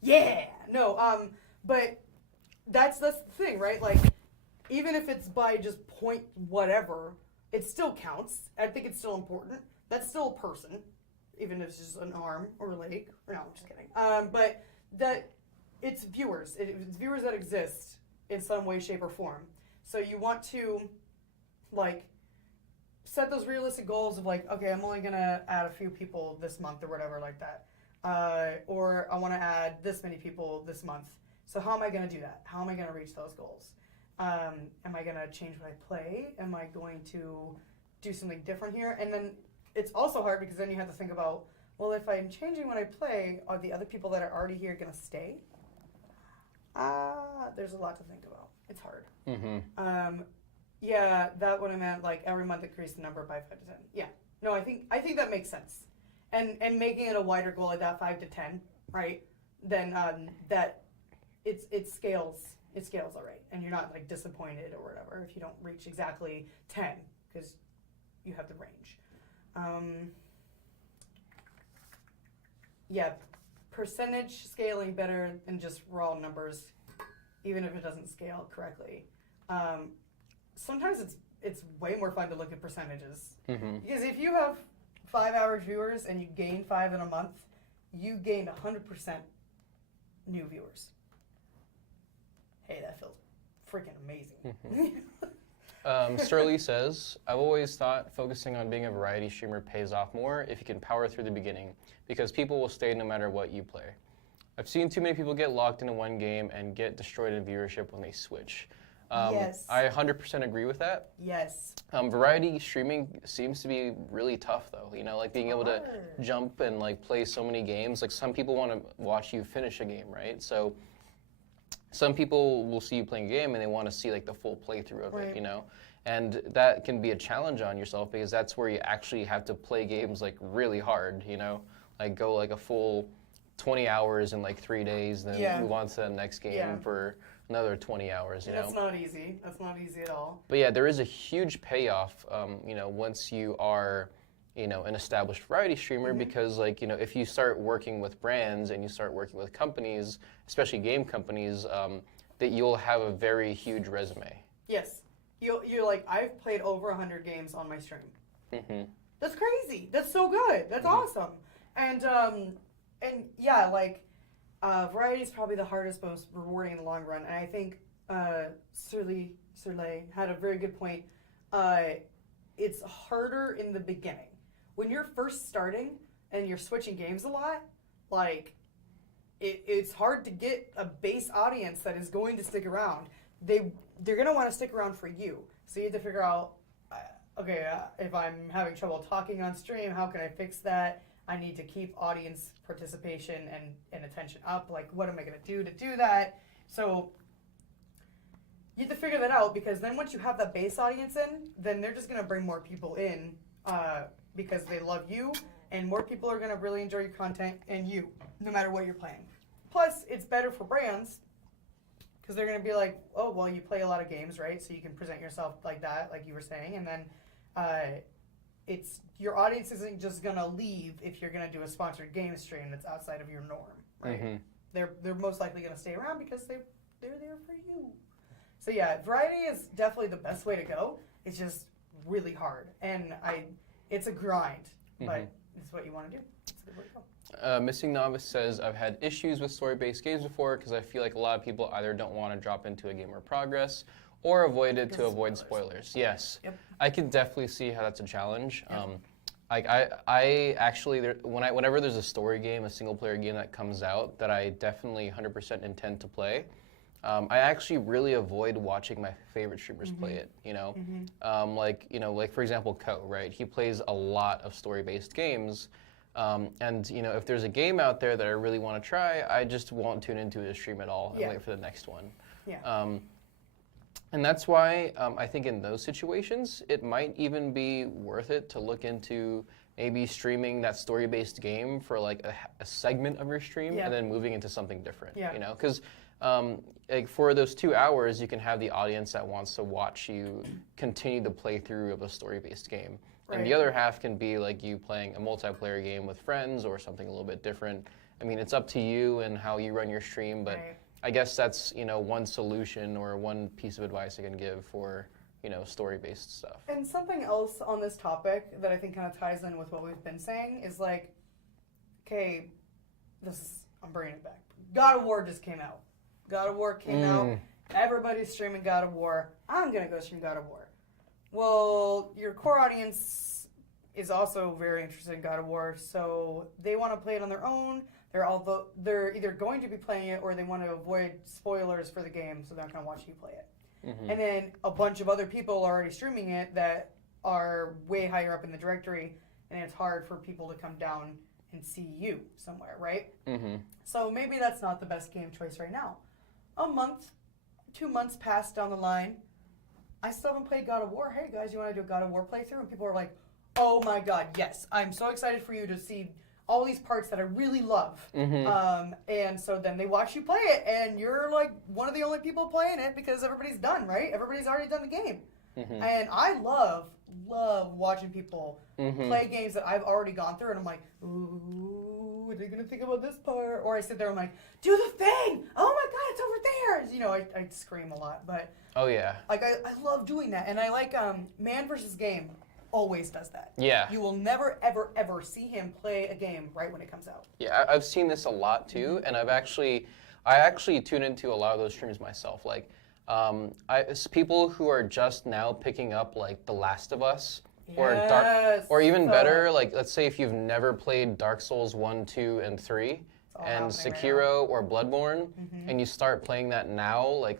Yeah. No, but that's the thing, right? Like, even if it's by just point whatever, it still counts. I think it's still important. That's still a person, even if it's just an arm or a leg. No, I'm just kidding. But it's viewers. It's viewers that exist in some way, shape, or form. So you want to, like, set those realistic goals of like, okay, I'm only gonna add a few people this month or whatever like that. Or I want to add this many people this month. So how am I going to do that? How am I going to reach those goals? Am I going to change what I play? Am I going to do something different here? And then it's also hard because then you have to think about, well, if I'm changing what I play, are the other people that are already here going to stay? There's a lot to think about. It's hard. Yeah, that would have meant like every month increase the number by 5 to 10. Yeah. No, I think that makes sense. And making it a wider goal like that, 5 to 10, right? Then that it scales. It scales all right, and you're not like disappointed or whatever if you don't reach exactly 10 because you have the range. Yeah, percentage scaling better than just raw numbers, even if it doesn't scale correctly. Sometimes it's way more fun to look at percentages because if you have 5 average viewers and you gain 5 in a month, you gained 100% new viewers. Hey, that feels freaking amazing. Sterling says, I've always thought focusing on being a variety streamer pays off more if you can power through the beginning, because people will stay no matter what you play. I've seen too many people get locked into one game and get destroyed in viewership when they switch. Yes. I 100% agree with that. Yes. Variety streaming seems to be really tough, though. You know, like being able to jump and like play so many games. Like some people want to watch you finish a game, right? So some people will see you playing a game and they want to see like the full playthrough of it, you know? And that can be a challenge on yourself because that's where you actually have to play games like really hard, you know? Like go like a full 20 hours in like 3 days, then move on to the next game for another 20 hours, you know? That's not easy. That's not easy at all. But yeah, there is a huge payoff, you know, once you are, you know, an established variety streamer because, like, you know, if you start working with brands and you start working with companies, especially game companies, that you'll have a very huge resume. Yes. You're like, I've played over 100 games on my stream. That's crazy. That's so good. That's awesome. And yeah, like, variety is probably the hardest, most rewarding in the long run. And I think Surley had a very good point. It's harder in the beginning. When you're first starting and you're switching games a lot, like, it's hard to get a base audience that is going to stick around. They're going to want to stick around for you. So you have to figure out, if I'm having trouble talking on stream, how can I fix that? I need to keep audience participation and attention up. Like, what am I going to do that? So you have to figure that out because then once you have that base audience in, then they're just going to bring more people in because they love you, and more people are going to really enjoy your content and you, no matter what you're playing. Plus, it's better for brands because they're going to be like, oh, well, you play a lot of games, right? So you can present yourself like that, like you were saying, and then it's your audience isn't just gonna leave if you're gonna do a sponsored game stream that's outside of your norm, right? They're most likely gonna stay around because they're there for you. So yeah, variety is definitely the best way to go. It's just really hard, and it's a grind, but it's what you want to do. It's a good way to go. Missing Novice says, I've had issues with story-based games before because I feel like a lot of people either don't want to drop into a game or progress or avoid it to avoid spoilers. Yes, Yep. I can definitely see how that's a challenge. Yep. I actually, whenever there's a story game, a single-player game that comes out that I definitely 100% intend to play, I actually really avoid watching my favorite streamers play it. Like for example, Ko, right? He plays a lot of story-based games, and if there's a game out there that I really want to try, I just won't tune into his stream at all and wait for the next one. Yeah. And that's why I think in those situations, it might even be worth it to look into maybe streaming that story-based game for like a segment of your stream and then moving into something different. Because like for those 2 hours, you can have the audience that wants to watch you continue the playthrough of a story-based game. Right. And the other half can be like you playing a multiplayer game with friends or something a little bit different. I mean, it's up to you and how you run your stream, but I guess that's one solution or one piece of advice I can give for story-based stuff. And something else on this topic that I think kind of ties in with what we've been saying is like, okay, I'm bringing it back. God of War just came out. God of War came out. Everybody's streaming God of War. I'm gonna go stream God of War. Well, your core audience is also very interested in God of War, so they want to play it on their own. They're either going to be playing it or they want to avoid spoilers for the game, so they're not going to watch you play it. And then a bunch of other people are already streaming it that are way higher up in the directory, and it's hard for people to come down and see you somewhere, right? So maybe that's not the best game choice right now. A month, 2 months passed down the line. I still haven't played God of War. Hey guys, you want to do a God of War playthrough? And people are like, oh my god, yes. I'm so excited for you to see all these parts that I really love. And so then they watch you play it, and you're like one of the only people playing it because everybody's done, right? Everybody's already done the game. And I love watching people play games that I've already gone through, and I'm like, ooh, what are they going to think about this part? Or I sit there and I'm like, do the thing! Oh my god, it's over there! I scream a lot, but... Oh, yeah. Like, I love doing that, and I like Man vs. Game always does that. Yeah. You will never, ever, ever see him play a game right when it comes out. Yeah, I've seen this a lot, too, and I actually tune into a lot of those streams myself. Like, it's people who are just now picking up, like, The Last of Us, or even better, like, let's say if you've never played Dark Souls 1, 2, and 3, and Sekiro or Bloodborne, and you start playing that now, like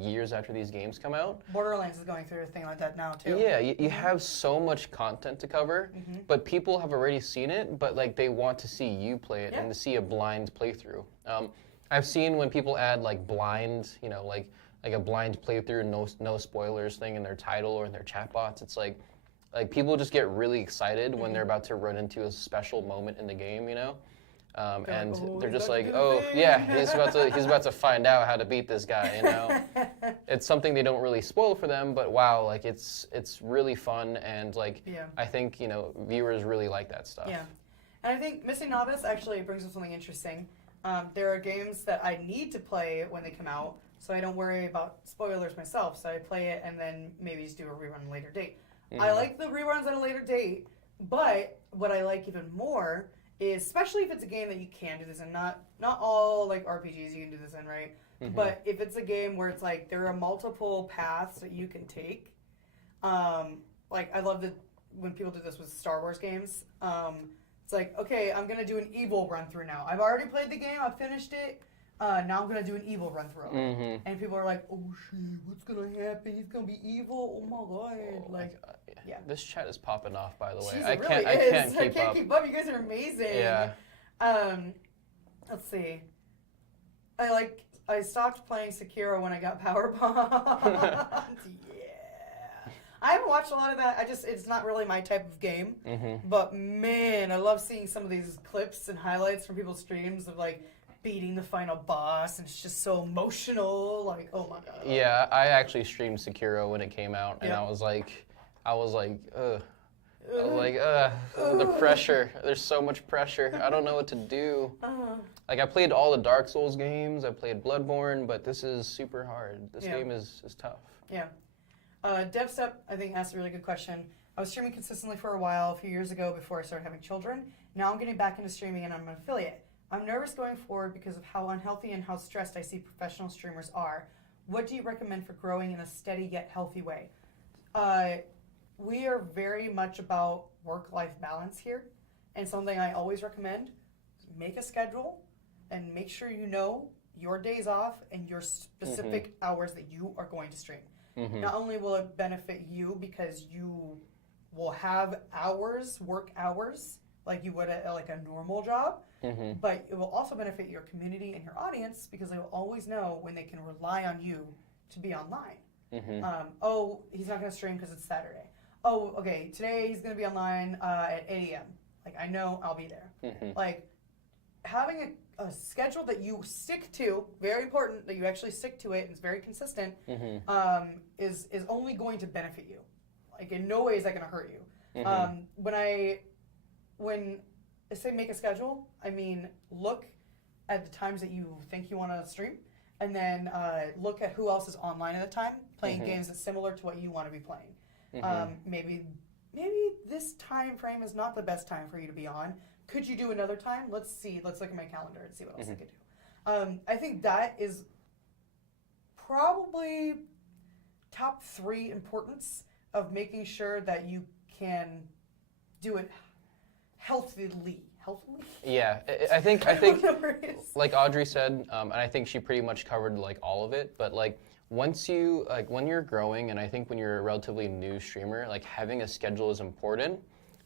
years after these games come out. Borderlands is going through a thing like that now, too. Yeah, you have so much content to cover, but people have already seen it, but, like, they want to see you play it and to see a blind playthrough. I've seen when people add, like, blind, like a blind playthrough, no spoilers thing in their title or in their chat bots. It's like people just get really excited when they're about to run into a special moment in the game, and they're just like, oh yeah, he's about to find out how to beat this guy, It's something they don't really spoil for them, but wow, like it's really fun, and like I think viewers really like that stuff. Yeah, and I think Missing Novice actually brings up something interesting. There are games that I need to play when they come out, so I don't worry about spoilers myself. So I play it and then maybe just do a rerun at a later date. I like the reruns at a later date, but what I like even more is, especially if it's a game that you can do this in, not all like RPGs you can do this in, right? But if it's a game where it's like there are multiple paths that you can take, like I love that when people do this with Star Wars games. It's like, okay, I'm gonna do an evil run through now. I've already played the game, I've finished it. Now I'm gonna do an evil run through. And people are like, oh shit, what's gonna happen? He's gonna be evil. Oh my god! Like, yeah. This chat is popping off, by the way. Jeez, I can't keep up. You guys are amazing. Yeah. Let's see. I stopped playing Sekiro when I got power bombed. Yeah. I haven't watched a lot of that. It's not really my type of game. But man, I love seeing some of these clips and highlights from people's streams of like beating the final boss, and it's just so emotional. Like, oh my god. Yeah, I actually streamed Sekiro when it came out, and I was like, I was like, ugh. I was like, the pressure. There's so much pressure. I don't know what to do. Like, I played all the Dark Souls games. I played Bloodborne, but this is super hard. This game is tough. Yeah. DevStep, I think, asked a really good question. I was streaming consistently for a while, a few years ago, before I started having children. Now I'm getting back into streaming, and I'm an affiliate. I'm nervous going forward because of how unhealthy and how stressed I see professional streamers are. What do you recommend for growing in a steady yet healthy way? We are very much about work-life balance here, and something I always recommend is make a schedule and make sure you know your days off and your specific hours that you are going to stream. Not only will it benefit you because you will have hours, work hours, like you would at like a normal job, but it will also benefit your community and your audience because they will always know when they can rely on you to be online. Oh, he's not going to stream because it's Saturday. Oh, okay, today he's going to be online at 8 a.m. Like, I know I'll be there. Like, having a schedule that you stick to, very important that you actually stick to it and it's very consistent, is only going to benefit you. Like, in no way is that going to hurt you. When I say make a schedule, I mean look at the times that you think you want to stream, and then look at who else is online at the time, playing games that's similar to what you want to be playing. Maybe this time frame is not the best time for you to be on. Could you do another time? Let's see. Let's look at my calendar and see what else I could do. I think that is probably top 3 importance of making sure that you can do it healthily. Yeah, I think like Audrey said, and I think she pretty much covered like all of it. But like once you when you're growing, and I think when you're a relatively new streamer, like having a schedule is important.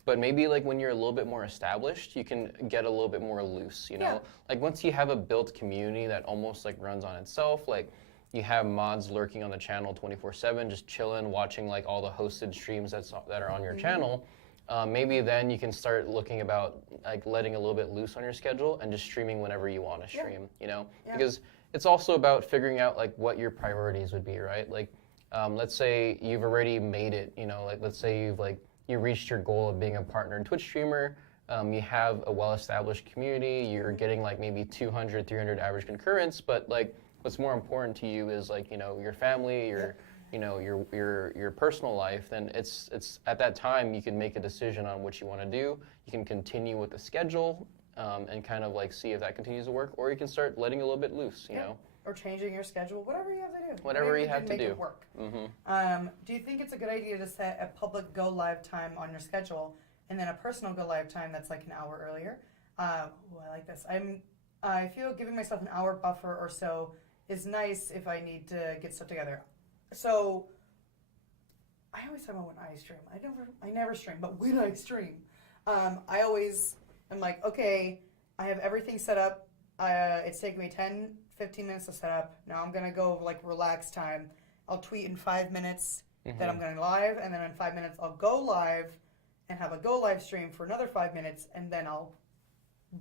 But maybe like when you're a little bit more established, you can get a little bit more loose. You know, like once you have a built community that almost like runs on itself, like you have mods lurking on the channel 24/7, just chilling, watching like all the hosted streams that are on your channel. Maybe then you can start looking about like letting a little bit loose on your schedule and just streaming whenever you want to stream. You know, because it's also about figuring out like what your priorities would be, right? Like, let's say you've already made it. You know, like let's say you reached your goal of being a partner Twitch streamer. You have a well-established community. You're getting like maybe 200, 300 average concurrents, but like what's more important to you is like, you know, your family, your personal life. Then it's at that time you can make a decision on what you want to do. You can continue with the schedule and kind of like see if that continues to work, or you can start letting a little bit loose, you know. Or changing your schedule, whatever you have to do. Whatever you have to make do. It work. Do you think it's a good idea to set a public go live time on your schedule and then a personal go live time that's like an hour earlier? I like this. I feel giving myself an hour buffer or so is nice if I need to get stuff together. So I always talk about when I stream. I never stream, but when I stream, I always am like, okay, I have everything set up. It's taking me 10-15 minutes to set up. Now I'm gonna go like relax time. I'll tweet in 5 minutes that I'm going live, and then in 5 minutes I'll go live and have a go live stream for another 5 minutes, and then I'll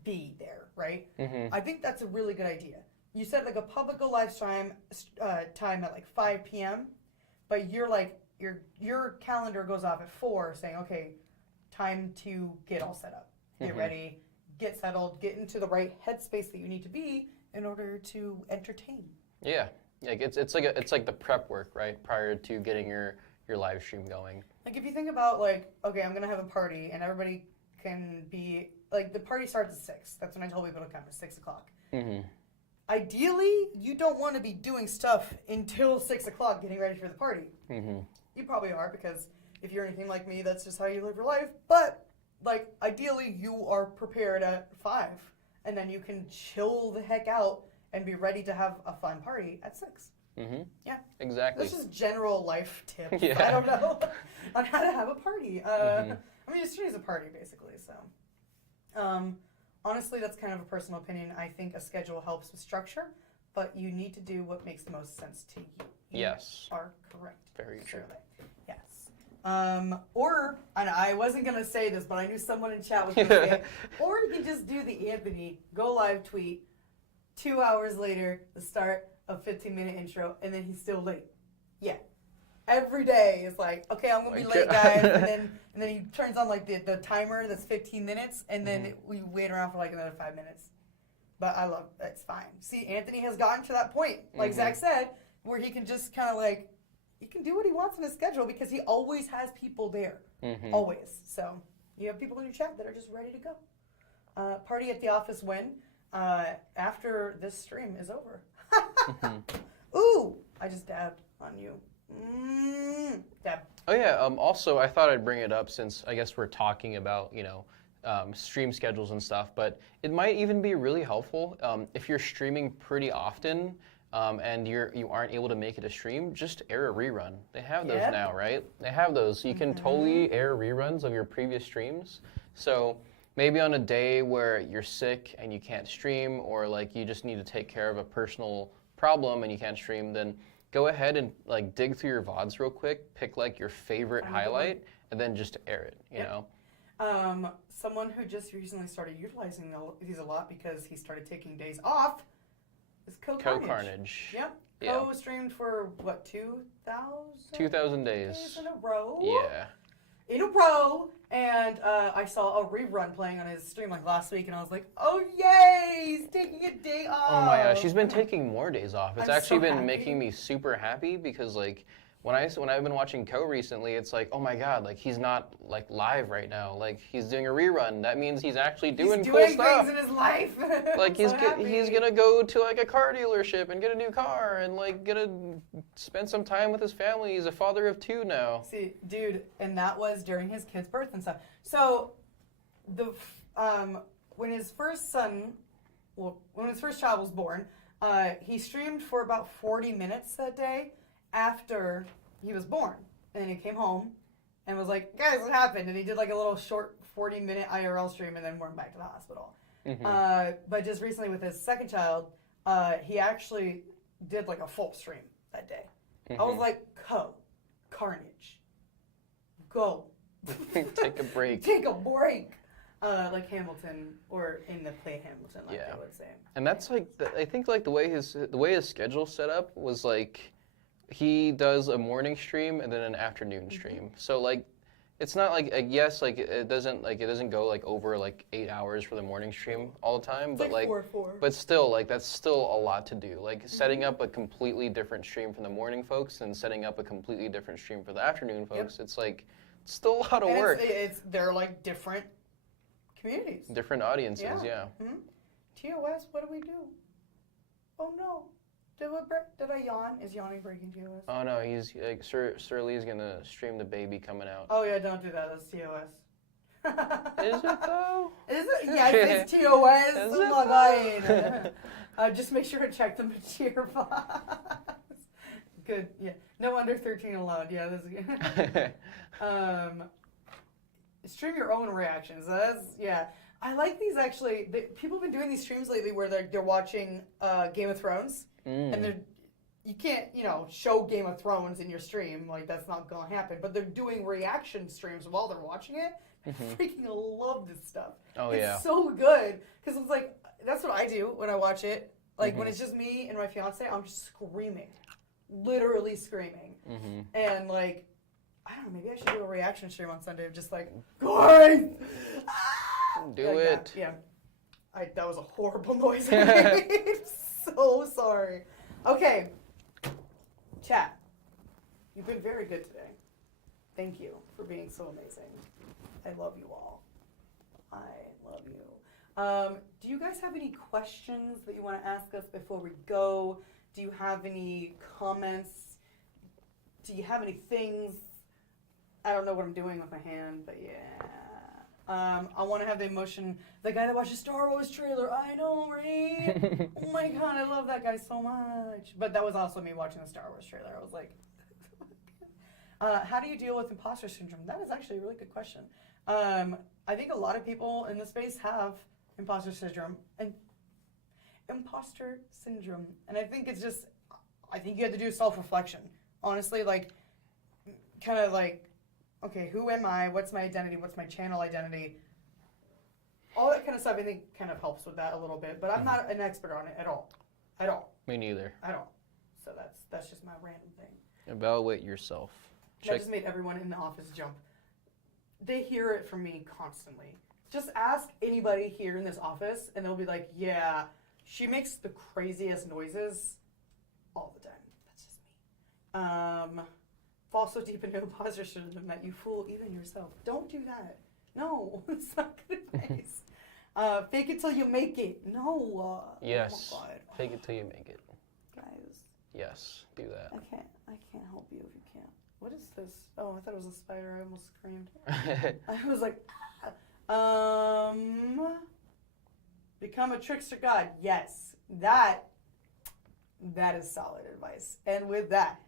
be there, right? I think that's a really good idea. You said like a public go live time at like 5 p.m., but you're like your calendar goes off at 4, saying, okay, time to get all set up, get ready, get settled, get into the right headspace that you need to be in order to entertain. Yeah, like it's like the prep work, right, prior to getting your live stream going. Like if you think about like, okay, I'm gonna have a party and everybody can be like, the party starts at 6. That's when I told people to come at 6 o'clock. Ideally, you don't want to be doing stuff until 6 o'clock getting ready for the party. You probably are, because if you're anything like me, that's just how you live your life. But like ideally, you are prepared at 5, and then you can chill the heck out and be ready to have a fun party at 6. Yeah, exactly. This is general life tips. I don't know on how to have a party. I mean, it is a party basically. So, honestly, that's kind of a personal opinion. I think a schedule helps with structure, but you need to do what makes the most sense to you. Yes. You are correct. Very true. Yes. Or, and I wasn't going to say this, but I knew someone in chat was going to say it, or you can just do the Anthony go live tweet 2 hours later, the start of 15-minute intro, and then he's still late. Yeah. every day is like, okay, I'm gonna be late, guys, and then he turns on like the timer that's 15 minutes, and then we wait around for like another 5 minutes. But I love it's fine. See, Anthony has gotten to that point, like Zach said, where he can just kind of like he can do what he wants in his schedule because he always has people there, always. So you have people in your chat that are just ready to go. Party at the office when after this stream is over. Ooh, I just dabbed on you. Dab. Oh yeah. Also, I thought I'd bring it up since I guess we're talking about stream schedules and stuff, but it might even be really helpful if you're streaming pretty often and you aren't able to make it a stream. Just air a rerun. They have those now, right? They have those. You can totally air reruns of your previous streams. So maybe on a day where you're sick and you can't stream, or like you just need to take care of a personal problem and you can't stream, then go ahead and like dig through your VODs real quick, pick like your favorite highlight, and then just air it, you know? Someone who just recently started utilizing these a lot because he started taking days off is Carnage. Yep. Co streamed for what, 2,000 days in a row? Yeah. In a row, and I saw a rerun playing on his stream like last week, and I was like, "Oh yay, he's taking a day off!" Oh my gosh, she's been taking more days off. It's actually been happy. making me super happy because like when I've been watching Co recently, it's like, oh my god, like he's not like live right now. Like he's doing a rerun. That means he's actually doing cool stuff. Things in his life. Like he's gonna go to like a car dealership and get a new car and like gonna spend some time with his family. He's a father of 2 now. See, dude, and that was during his kid's birth and stuff. So when his first child was born, he streamed for about 40 minutes that day after he was born. And then he came home and was like, guys, what happened? And he did like a little short 40-minute IRL stream and then went back to the hospital. But just recently with his second child, he actually did like a full stream that day. I was like, Carnage, go. Take a break. Take a break. Like Hamilton, or in the play Hamilton, like they would say. And that's like, I think like the way his schedule's set up was like, he does a morning stream and then an afternoon stream. So like, it's not like it doesn't go like over like 8 hours for the morning stream all the time, but like 4. But still, like that's still a lot to do. Like setting up a completely different stream for the morning folks and setting up a completely different stream for the afternoon folks. It's like it's still a lot of work. They're like different communities, different audiences. Yeah. TOS, what do we do? Oh no. Did I yawn? Is yawning breaking TOS? Oh no, he's like Sir Lee's gonna stream the baby coming out. Oh yeah, don't do that. That's TOS. Is it though? Is it? Yes, it's TOS. Is it though? Just make sure to check the material files. Good. Yeah. No under 13 allowed. Yeah, this is good. Stream your own reactions. I like these actually. People have been doing these streams lately where they're watching Game of Thrones. And you can't, show Game of Thrones in your stream. Like, that's not going to happen. But they're doing reaction streams while they're watching it. I freaking love this stuff. Oh, it's so good. Because it's like, that's what I do when I watch it. Like, when it's just me and my fiance, I'm just screaming. Literally screaming. And, like, I don't know, maybe I should do a reaction stream on Sunday of just like, guys! Do like it. That. Yeah. That was a horrible noise I made. So sorry. Okay. Chat. You've been very good today. Thank you for being so amazing. I love you all. I love you. Do you guys have any questions that you want to ask us before we go? Do you have any comments? Do you have any things? I don't know what I'm doing with my hand, but yeah. I want to have the emotion. The guy that watched the Star Wars trailer, I know, right? Oh my god, I love that guy so much. But that was also me watching the Star Wars trailer. I was like, how do you deal with imposter syndrome? That is actually a really good question. I think a lot of people in this space have imposter syndrome. And I think it's just, I think you have to do self-reflection. Honestly, like, kind of like, okay, who am I? What's my identity? What's my channel identity? All that kind of stuff, I think, kind of helps with that a little bit. But I'm not an expert on it at all. At all. Me neither. At all. So that's just my random thing. Evaluate yourself. That just made everyone in the office jump. They hear it from me constantly. Just ask anybody here in this office, and they'll be like, yeah, she makes the craziest noises all the time. That's just me. Fall so deep into imposter syndrome that you fool even yourself. Don't do that. No, it's not good advice. Fake it till you make it. No. Yes. Oh my God. Fake it till you make it. Guys. Yes, do that. I can't help you if you can't. What is this? Oh, I thought it was a spider. I almost screamed. I was like, become a trickster god. Yes, that is solid advice. And with that,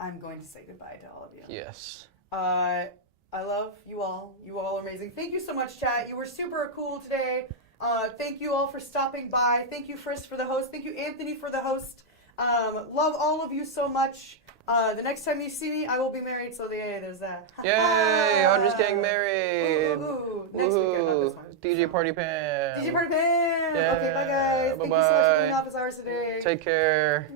I'm going to say goodbye to all of you. Yes. I love you all. You all are amazing. Thank you so much, chat. You were super cool today. Thank you all for stopping by. Thank you, Frisk, for the host. Thank you, Anthony, for the host. Love all of you so much. The next time you see me, I will be married, so there's that. Yay! Audrey's getting married. Ooh. Next weekend, not this one. DJ Party Pam. DJ Party Pam. Yeah. Okay, bye guys. Bye-bye. Thank you so much for being office hours today. Take care.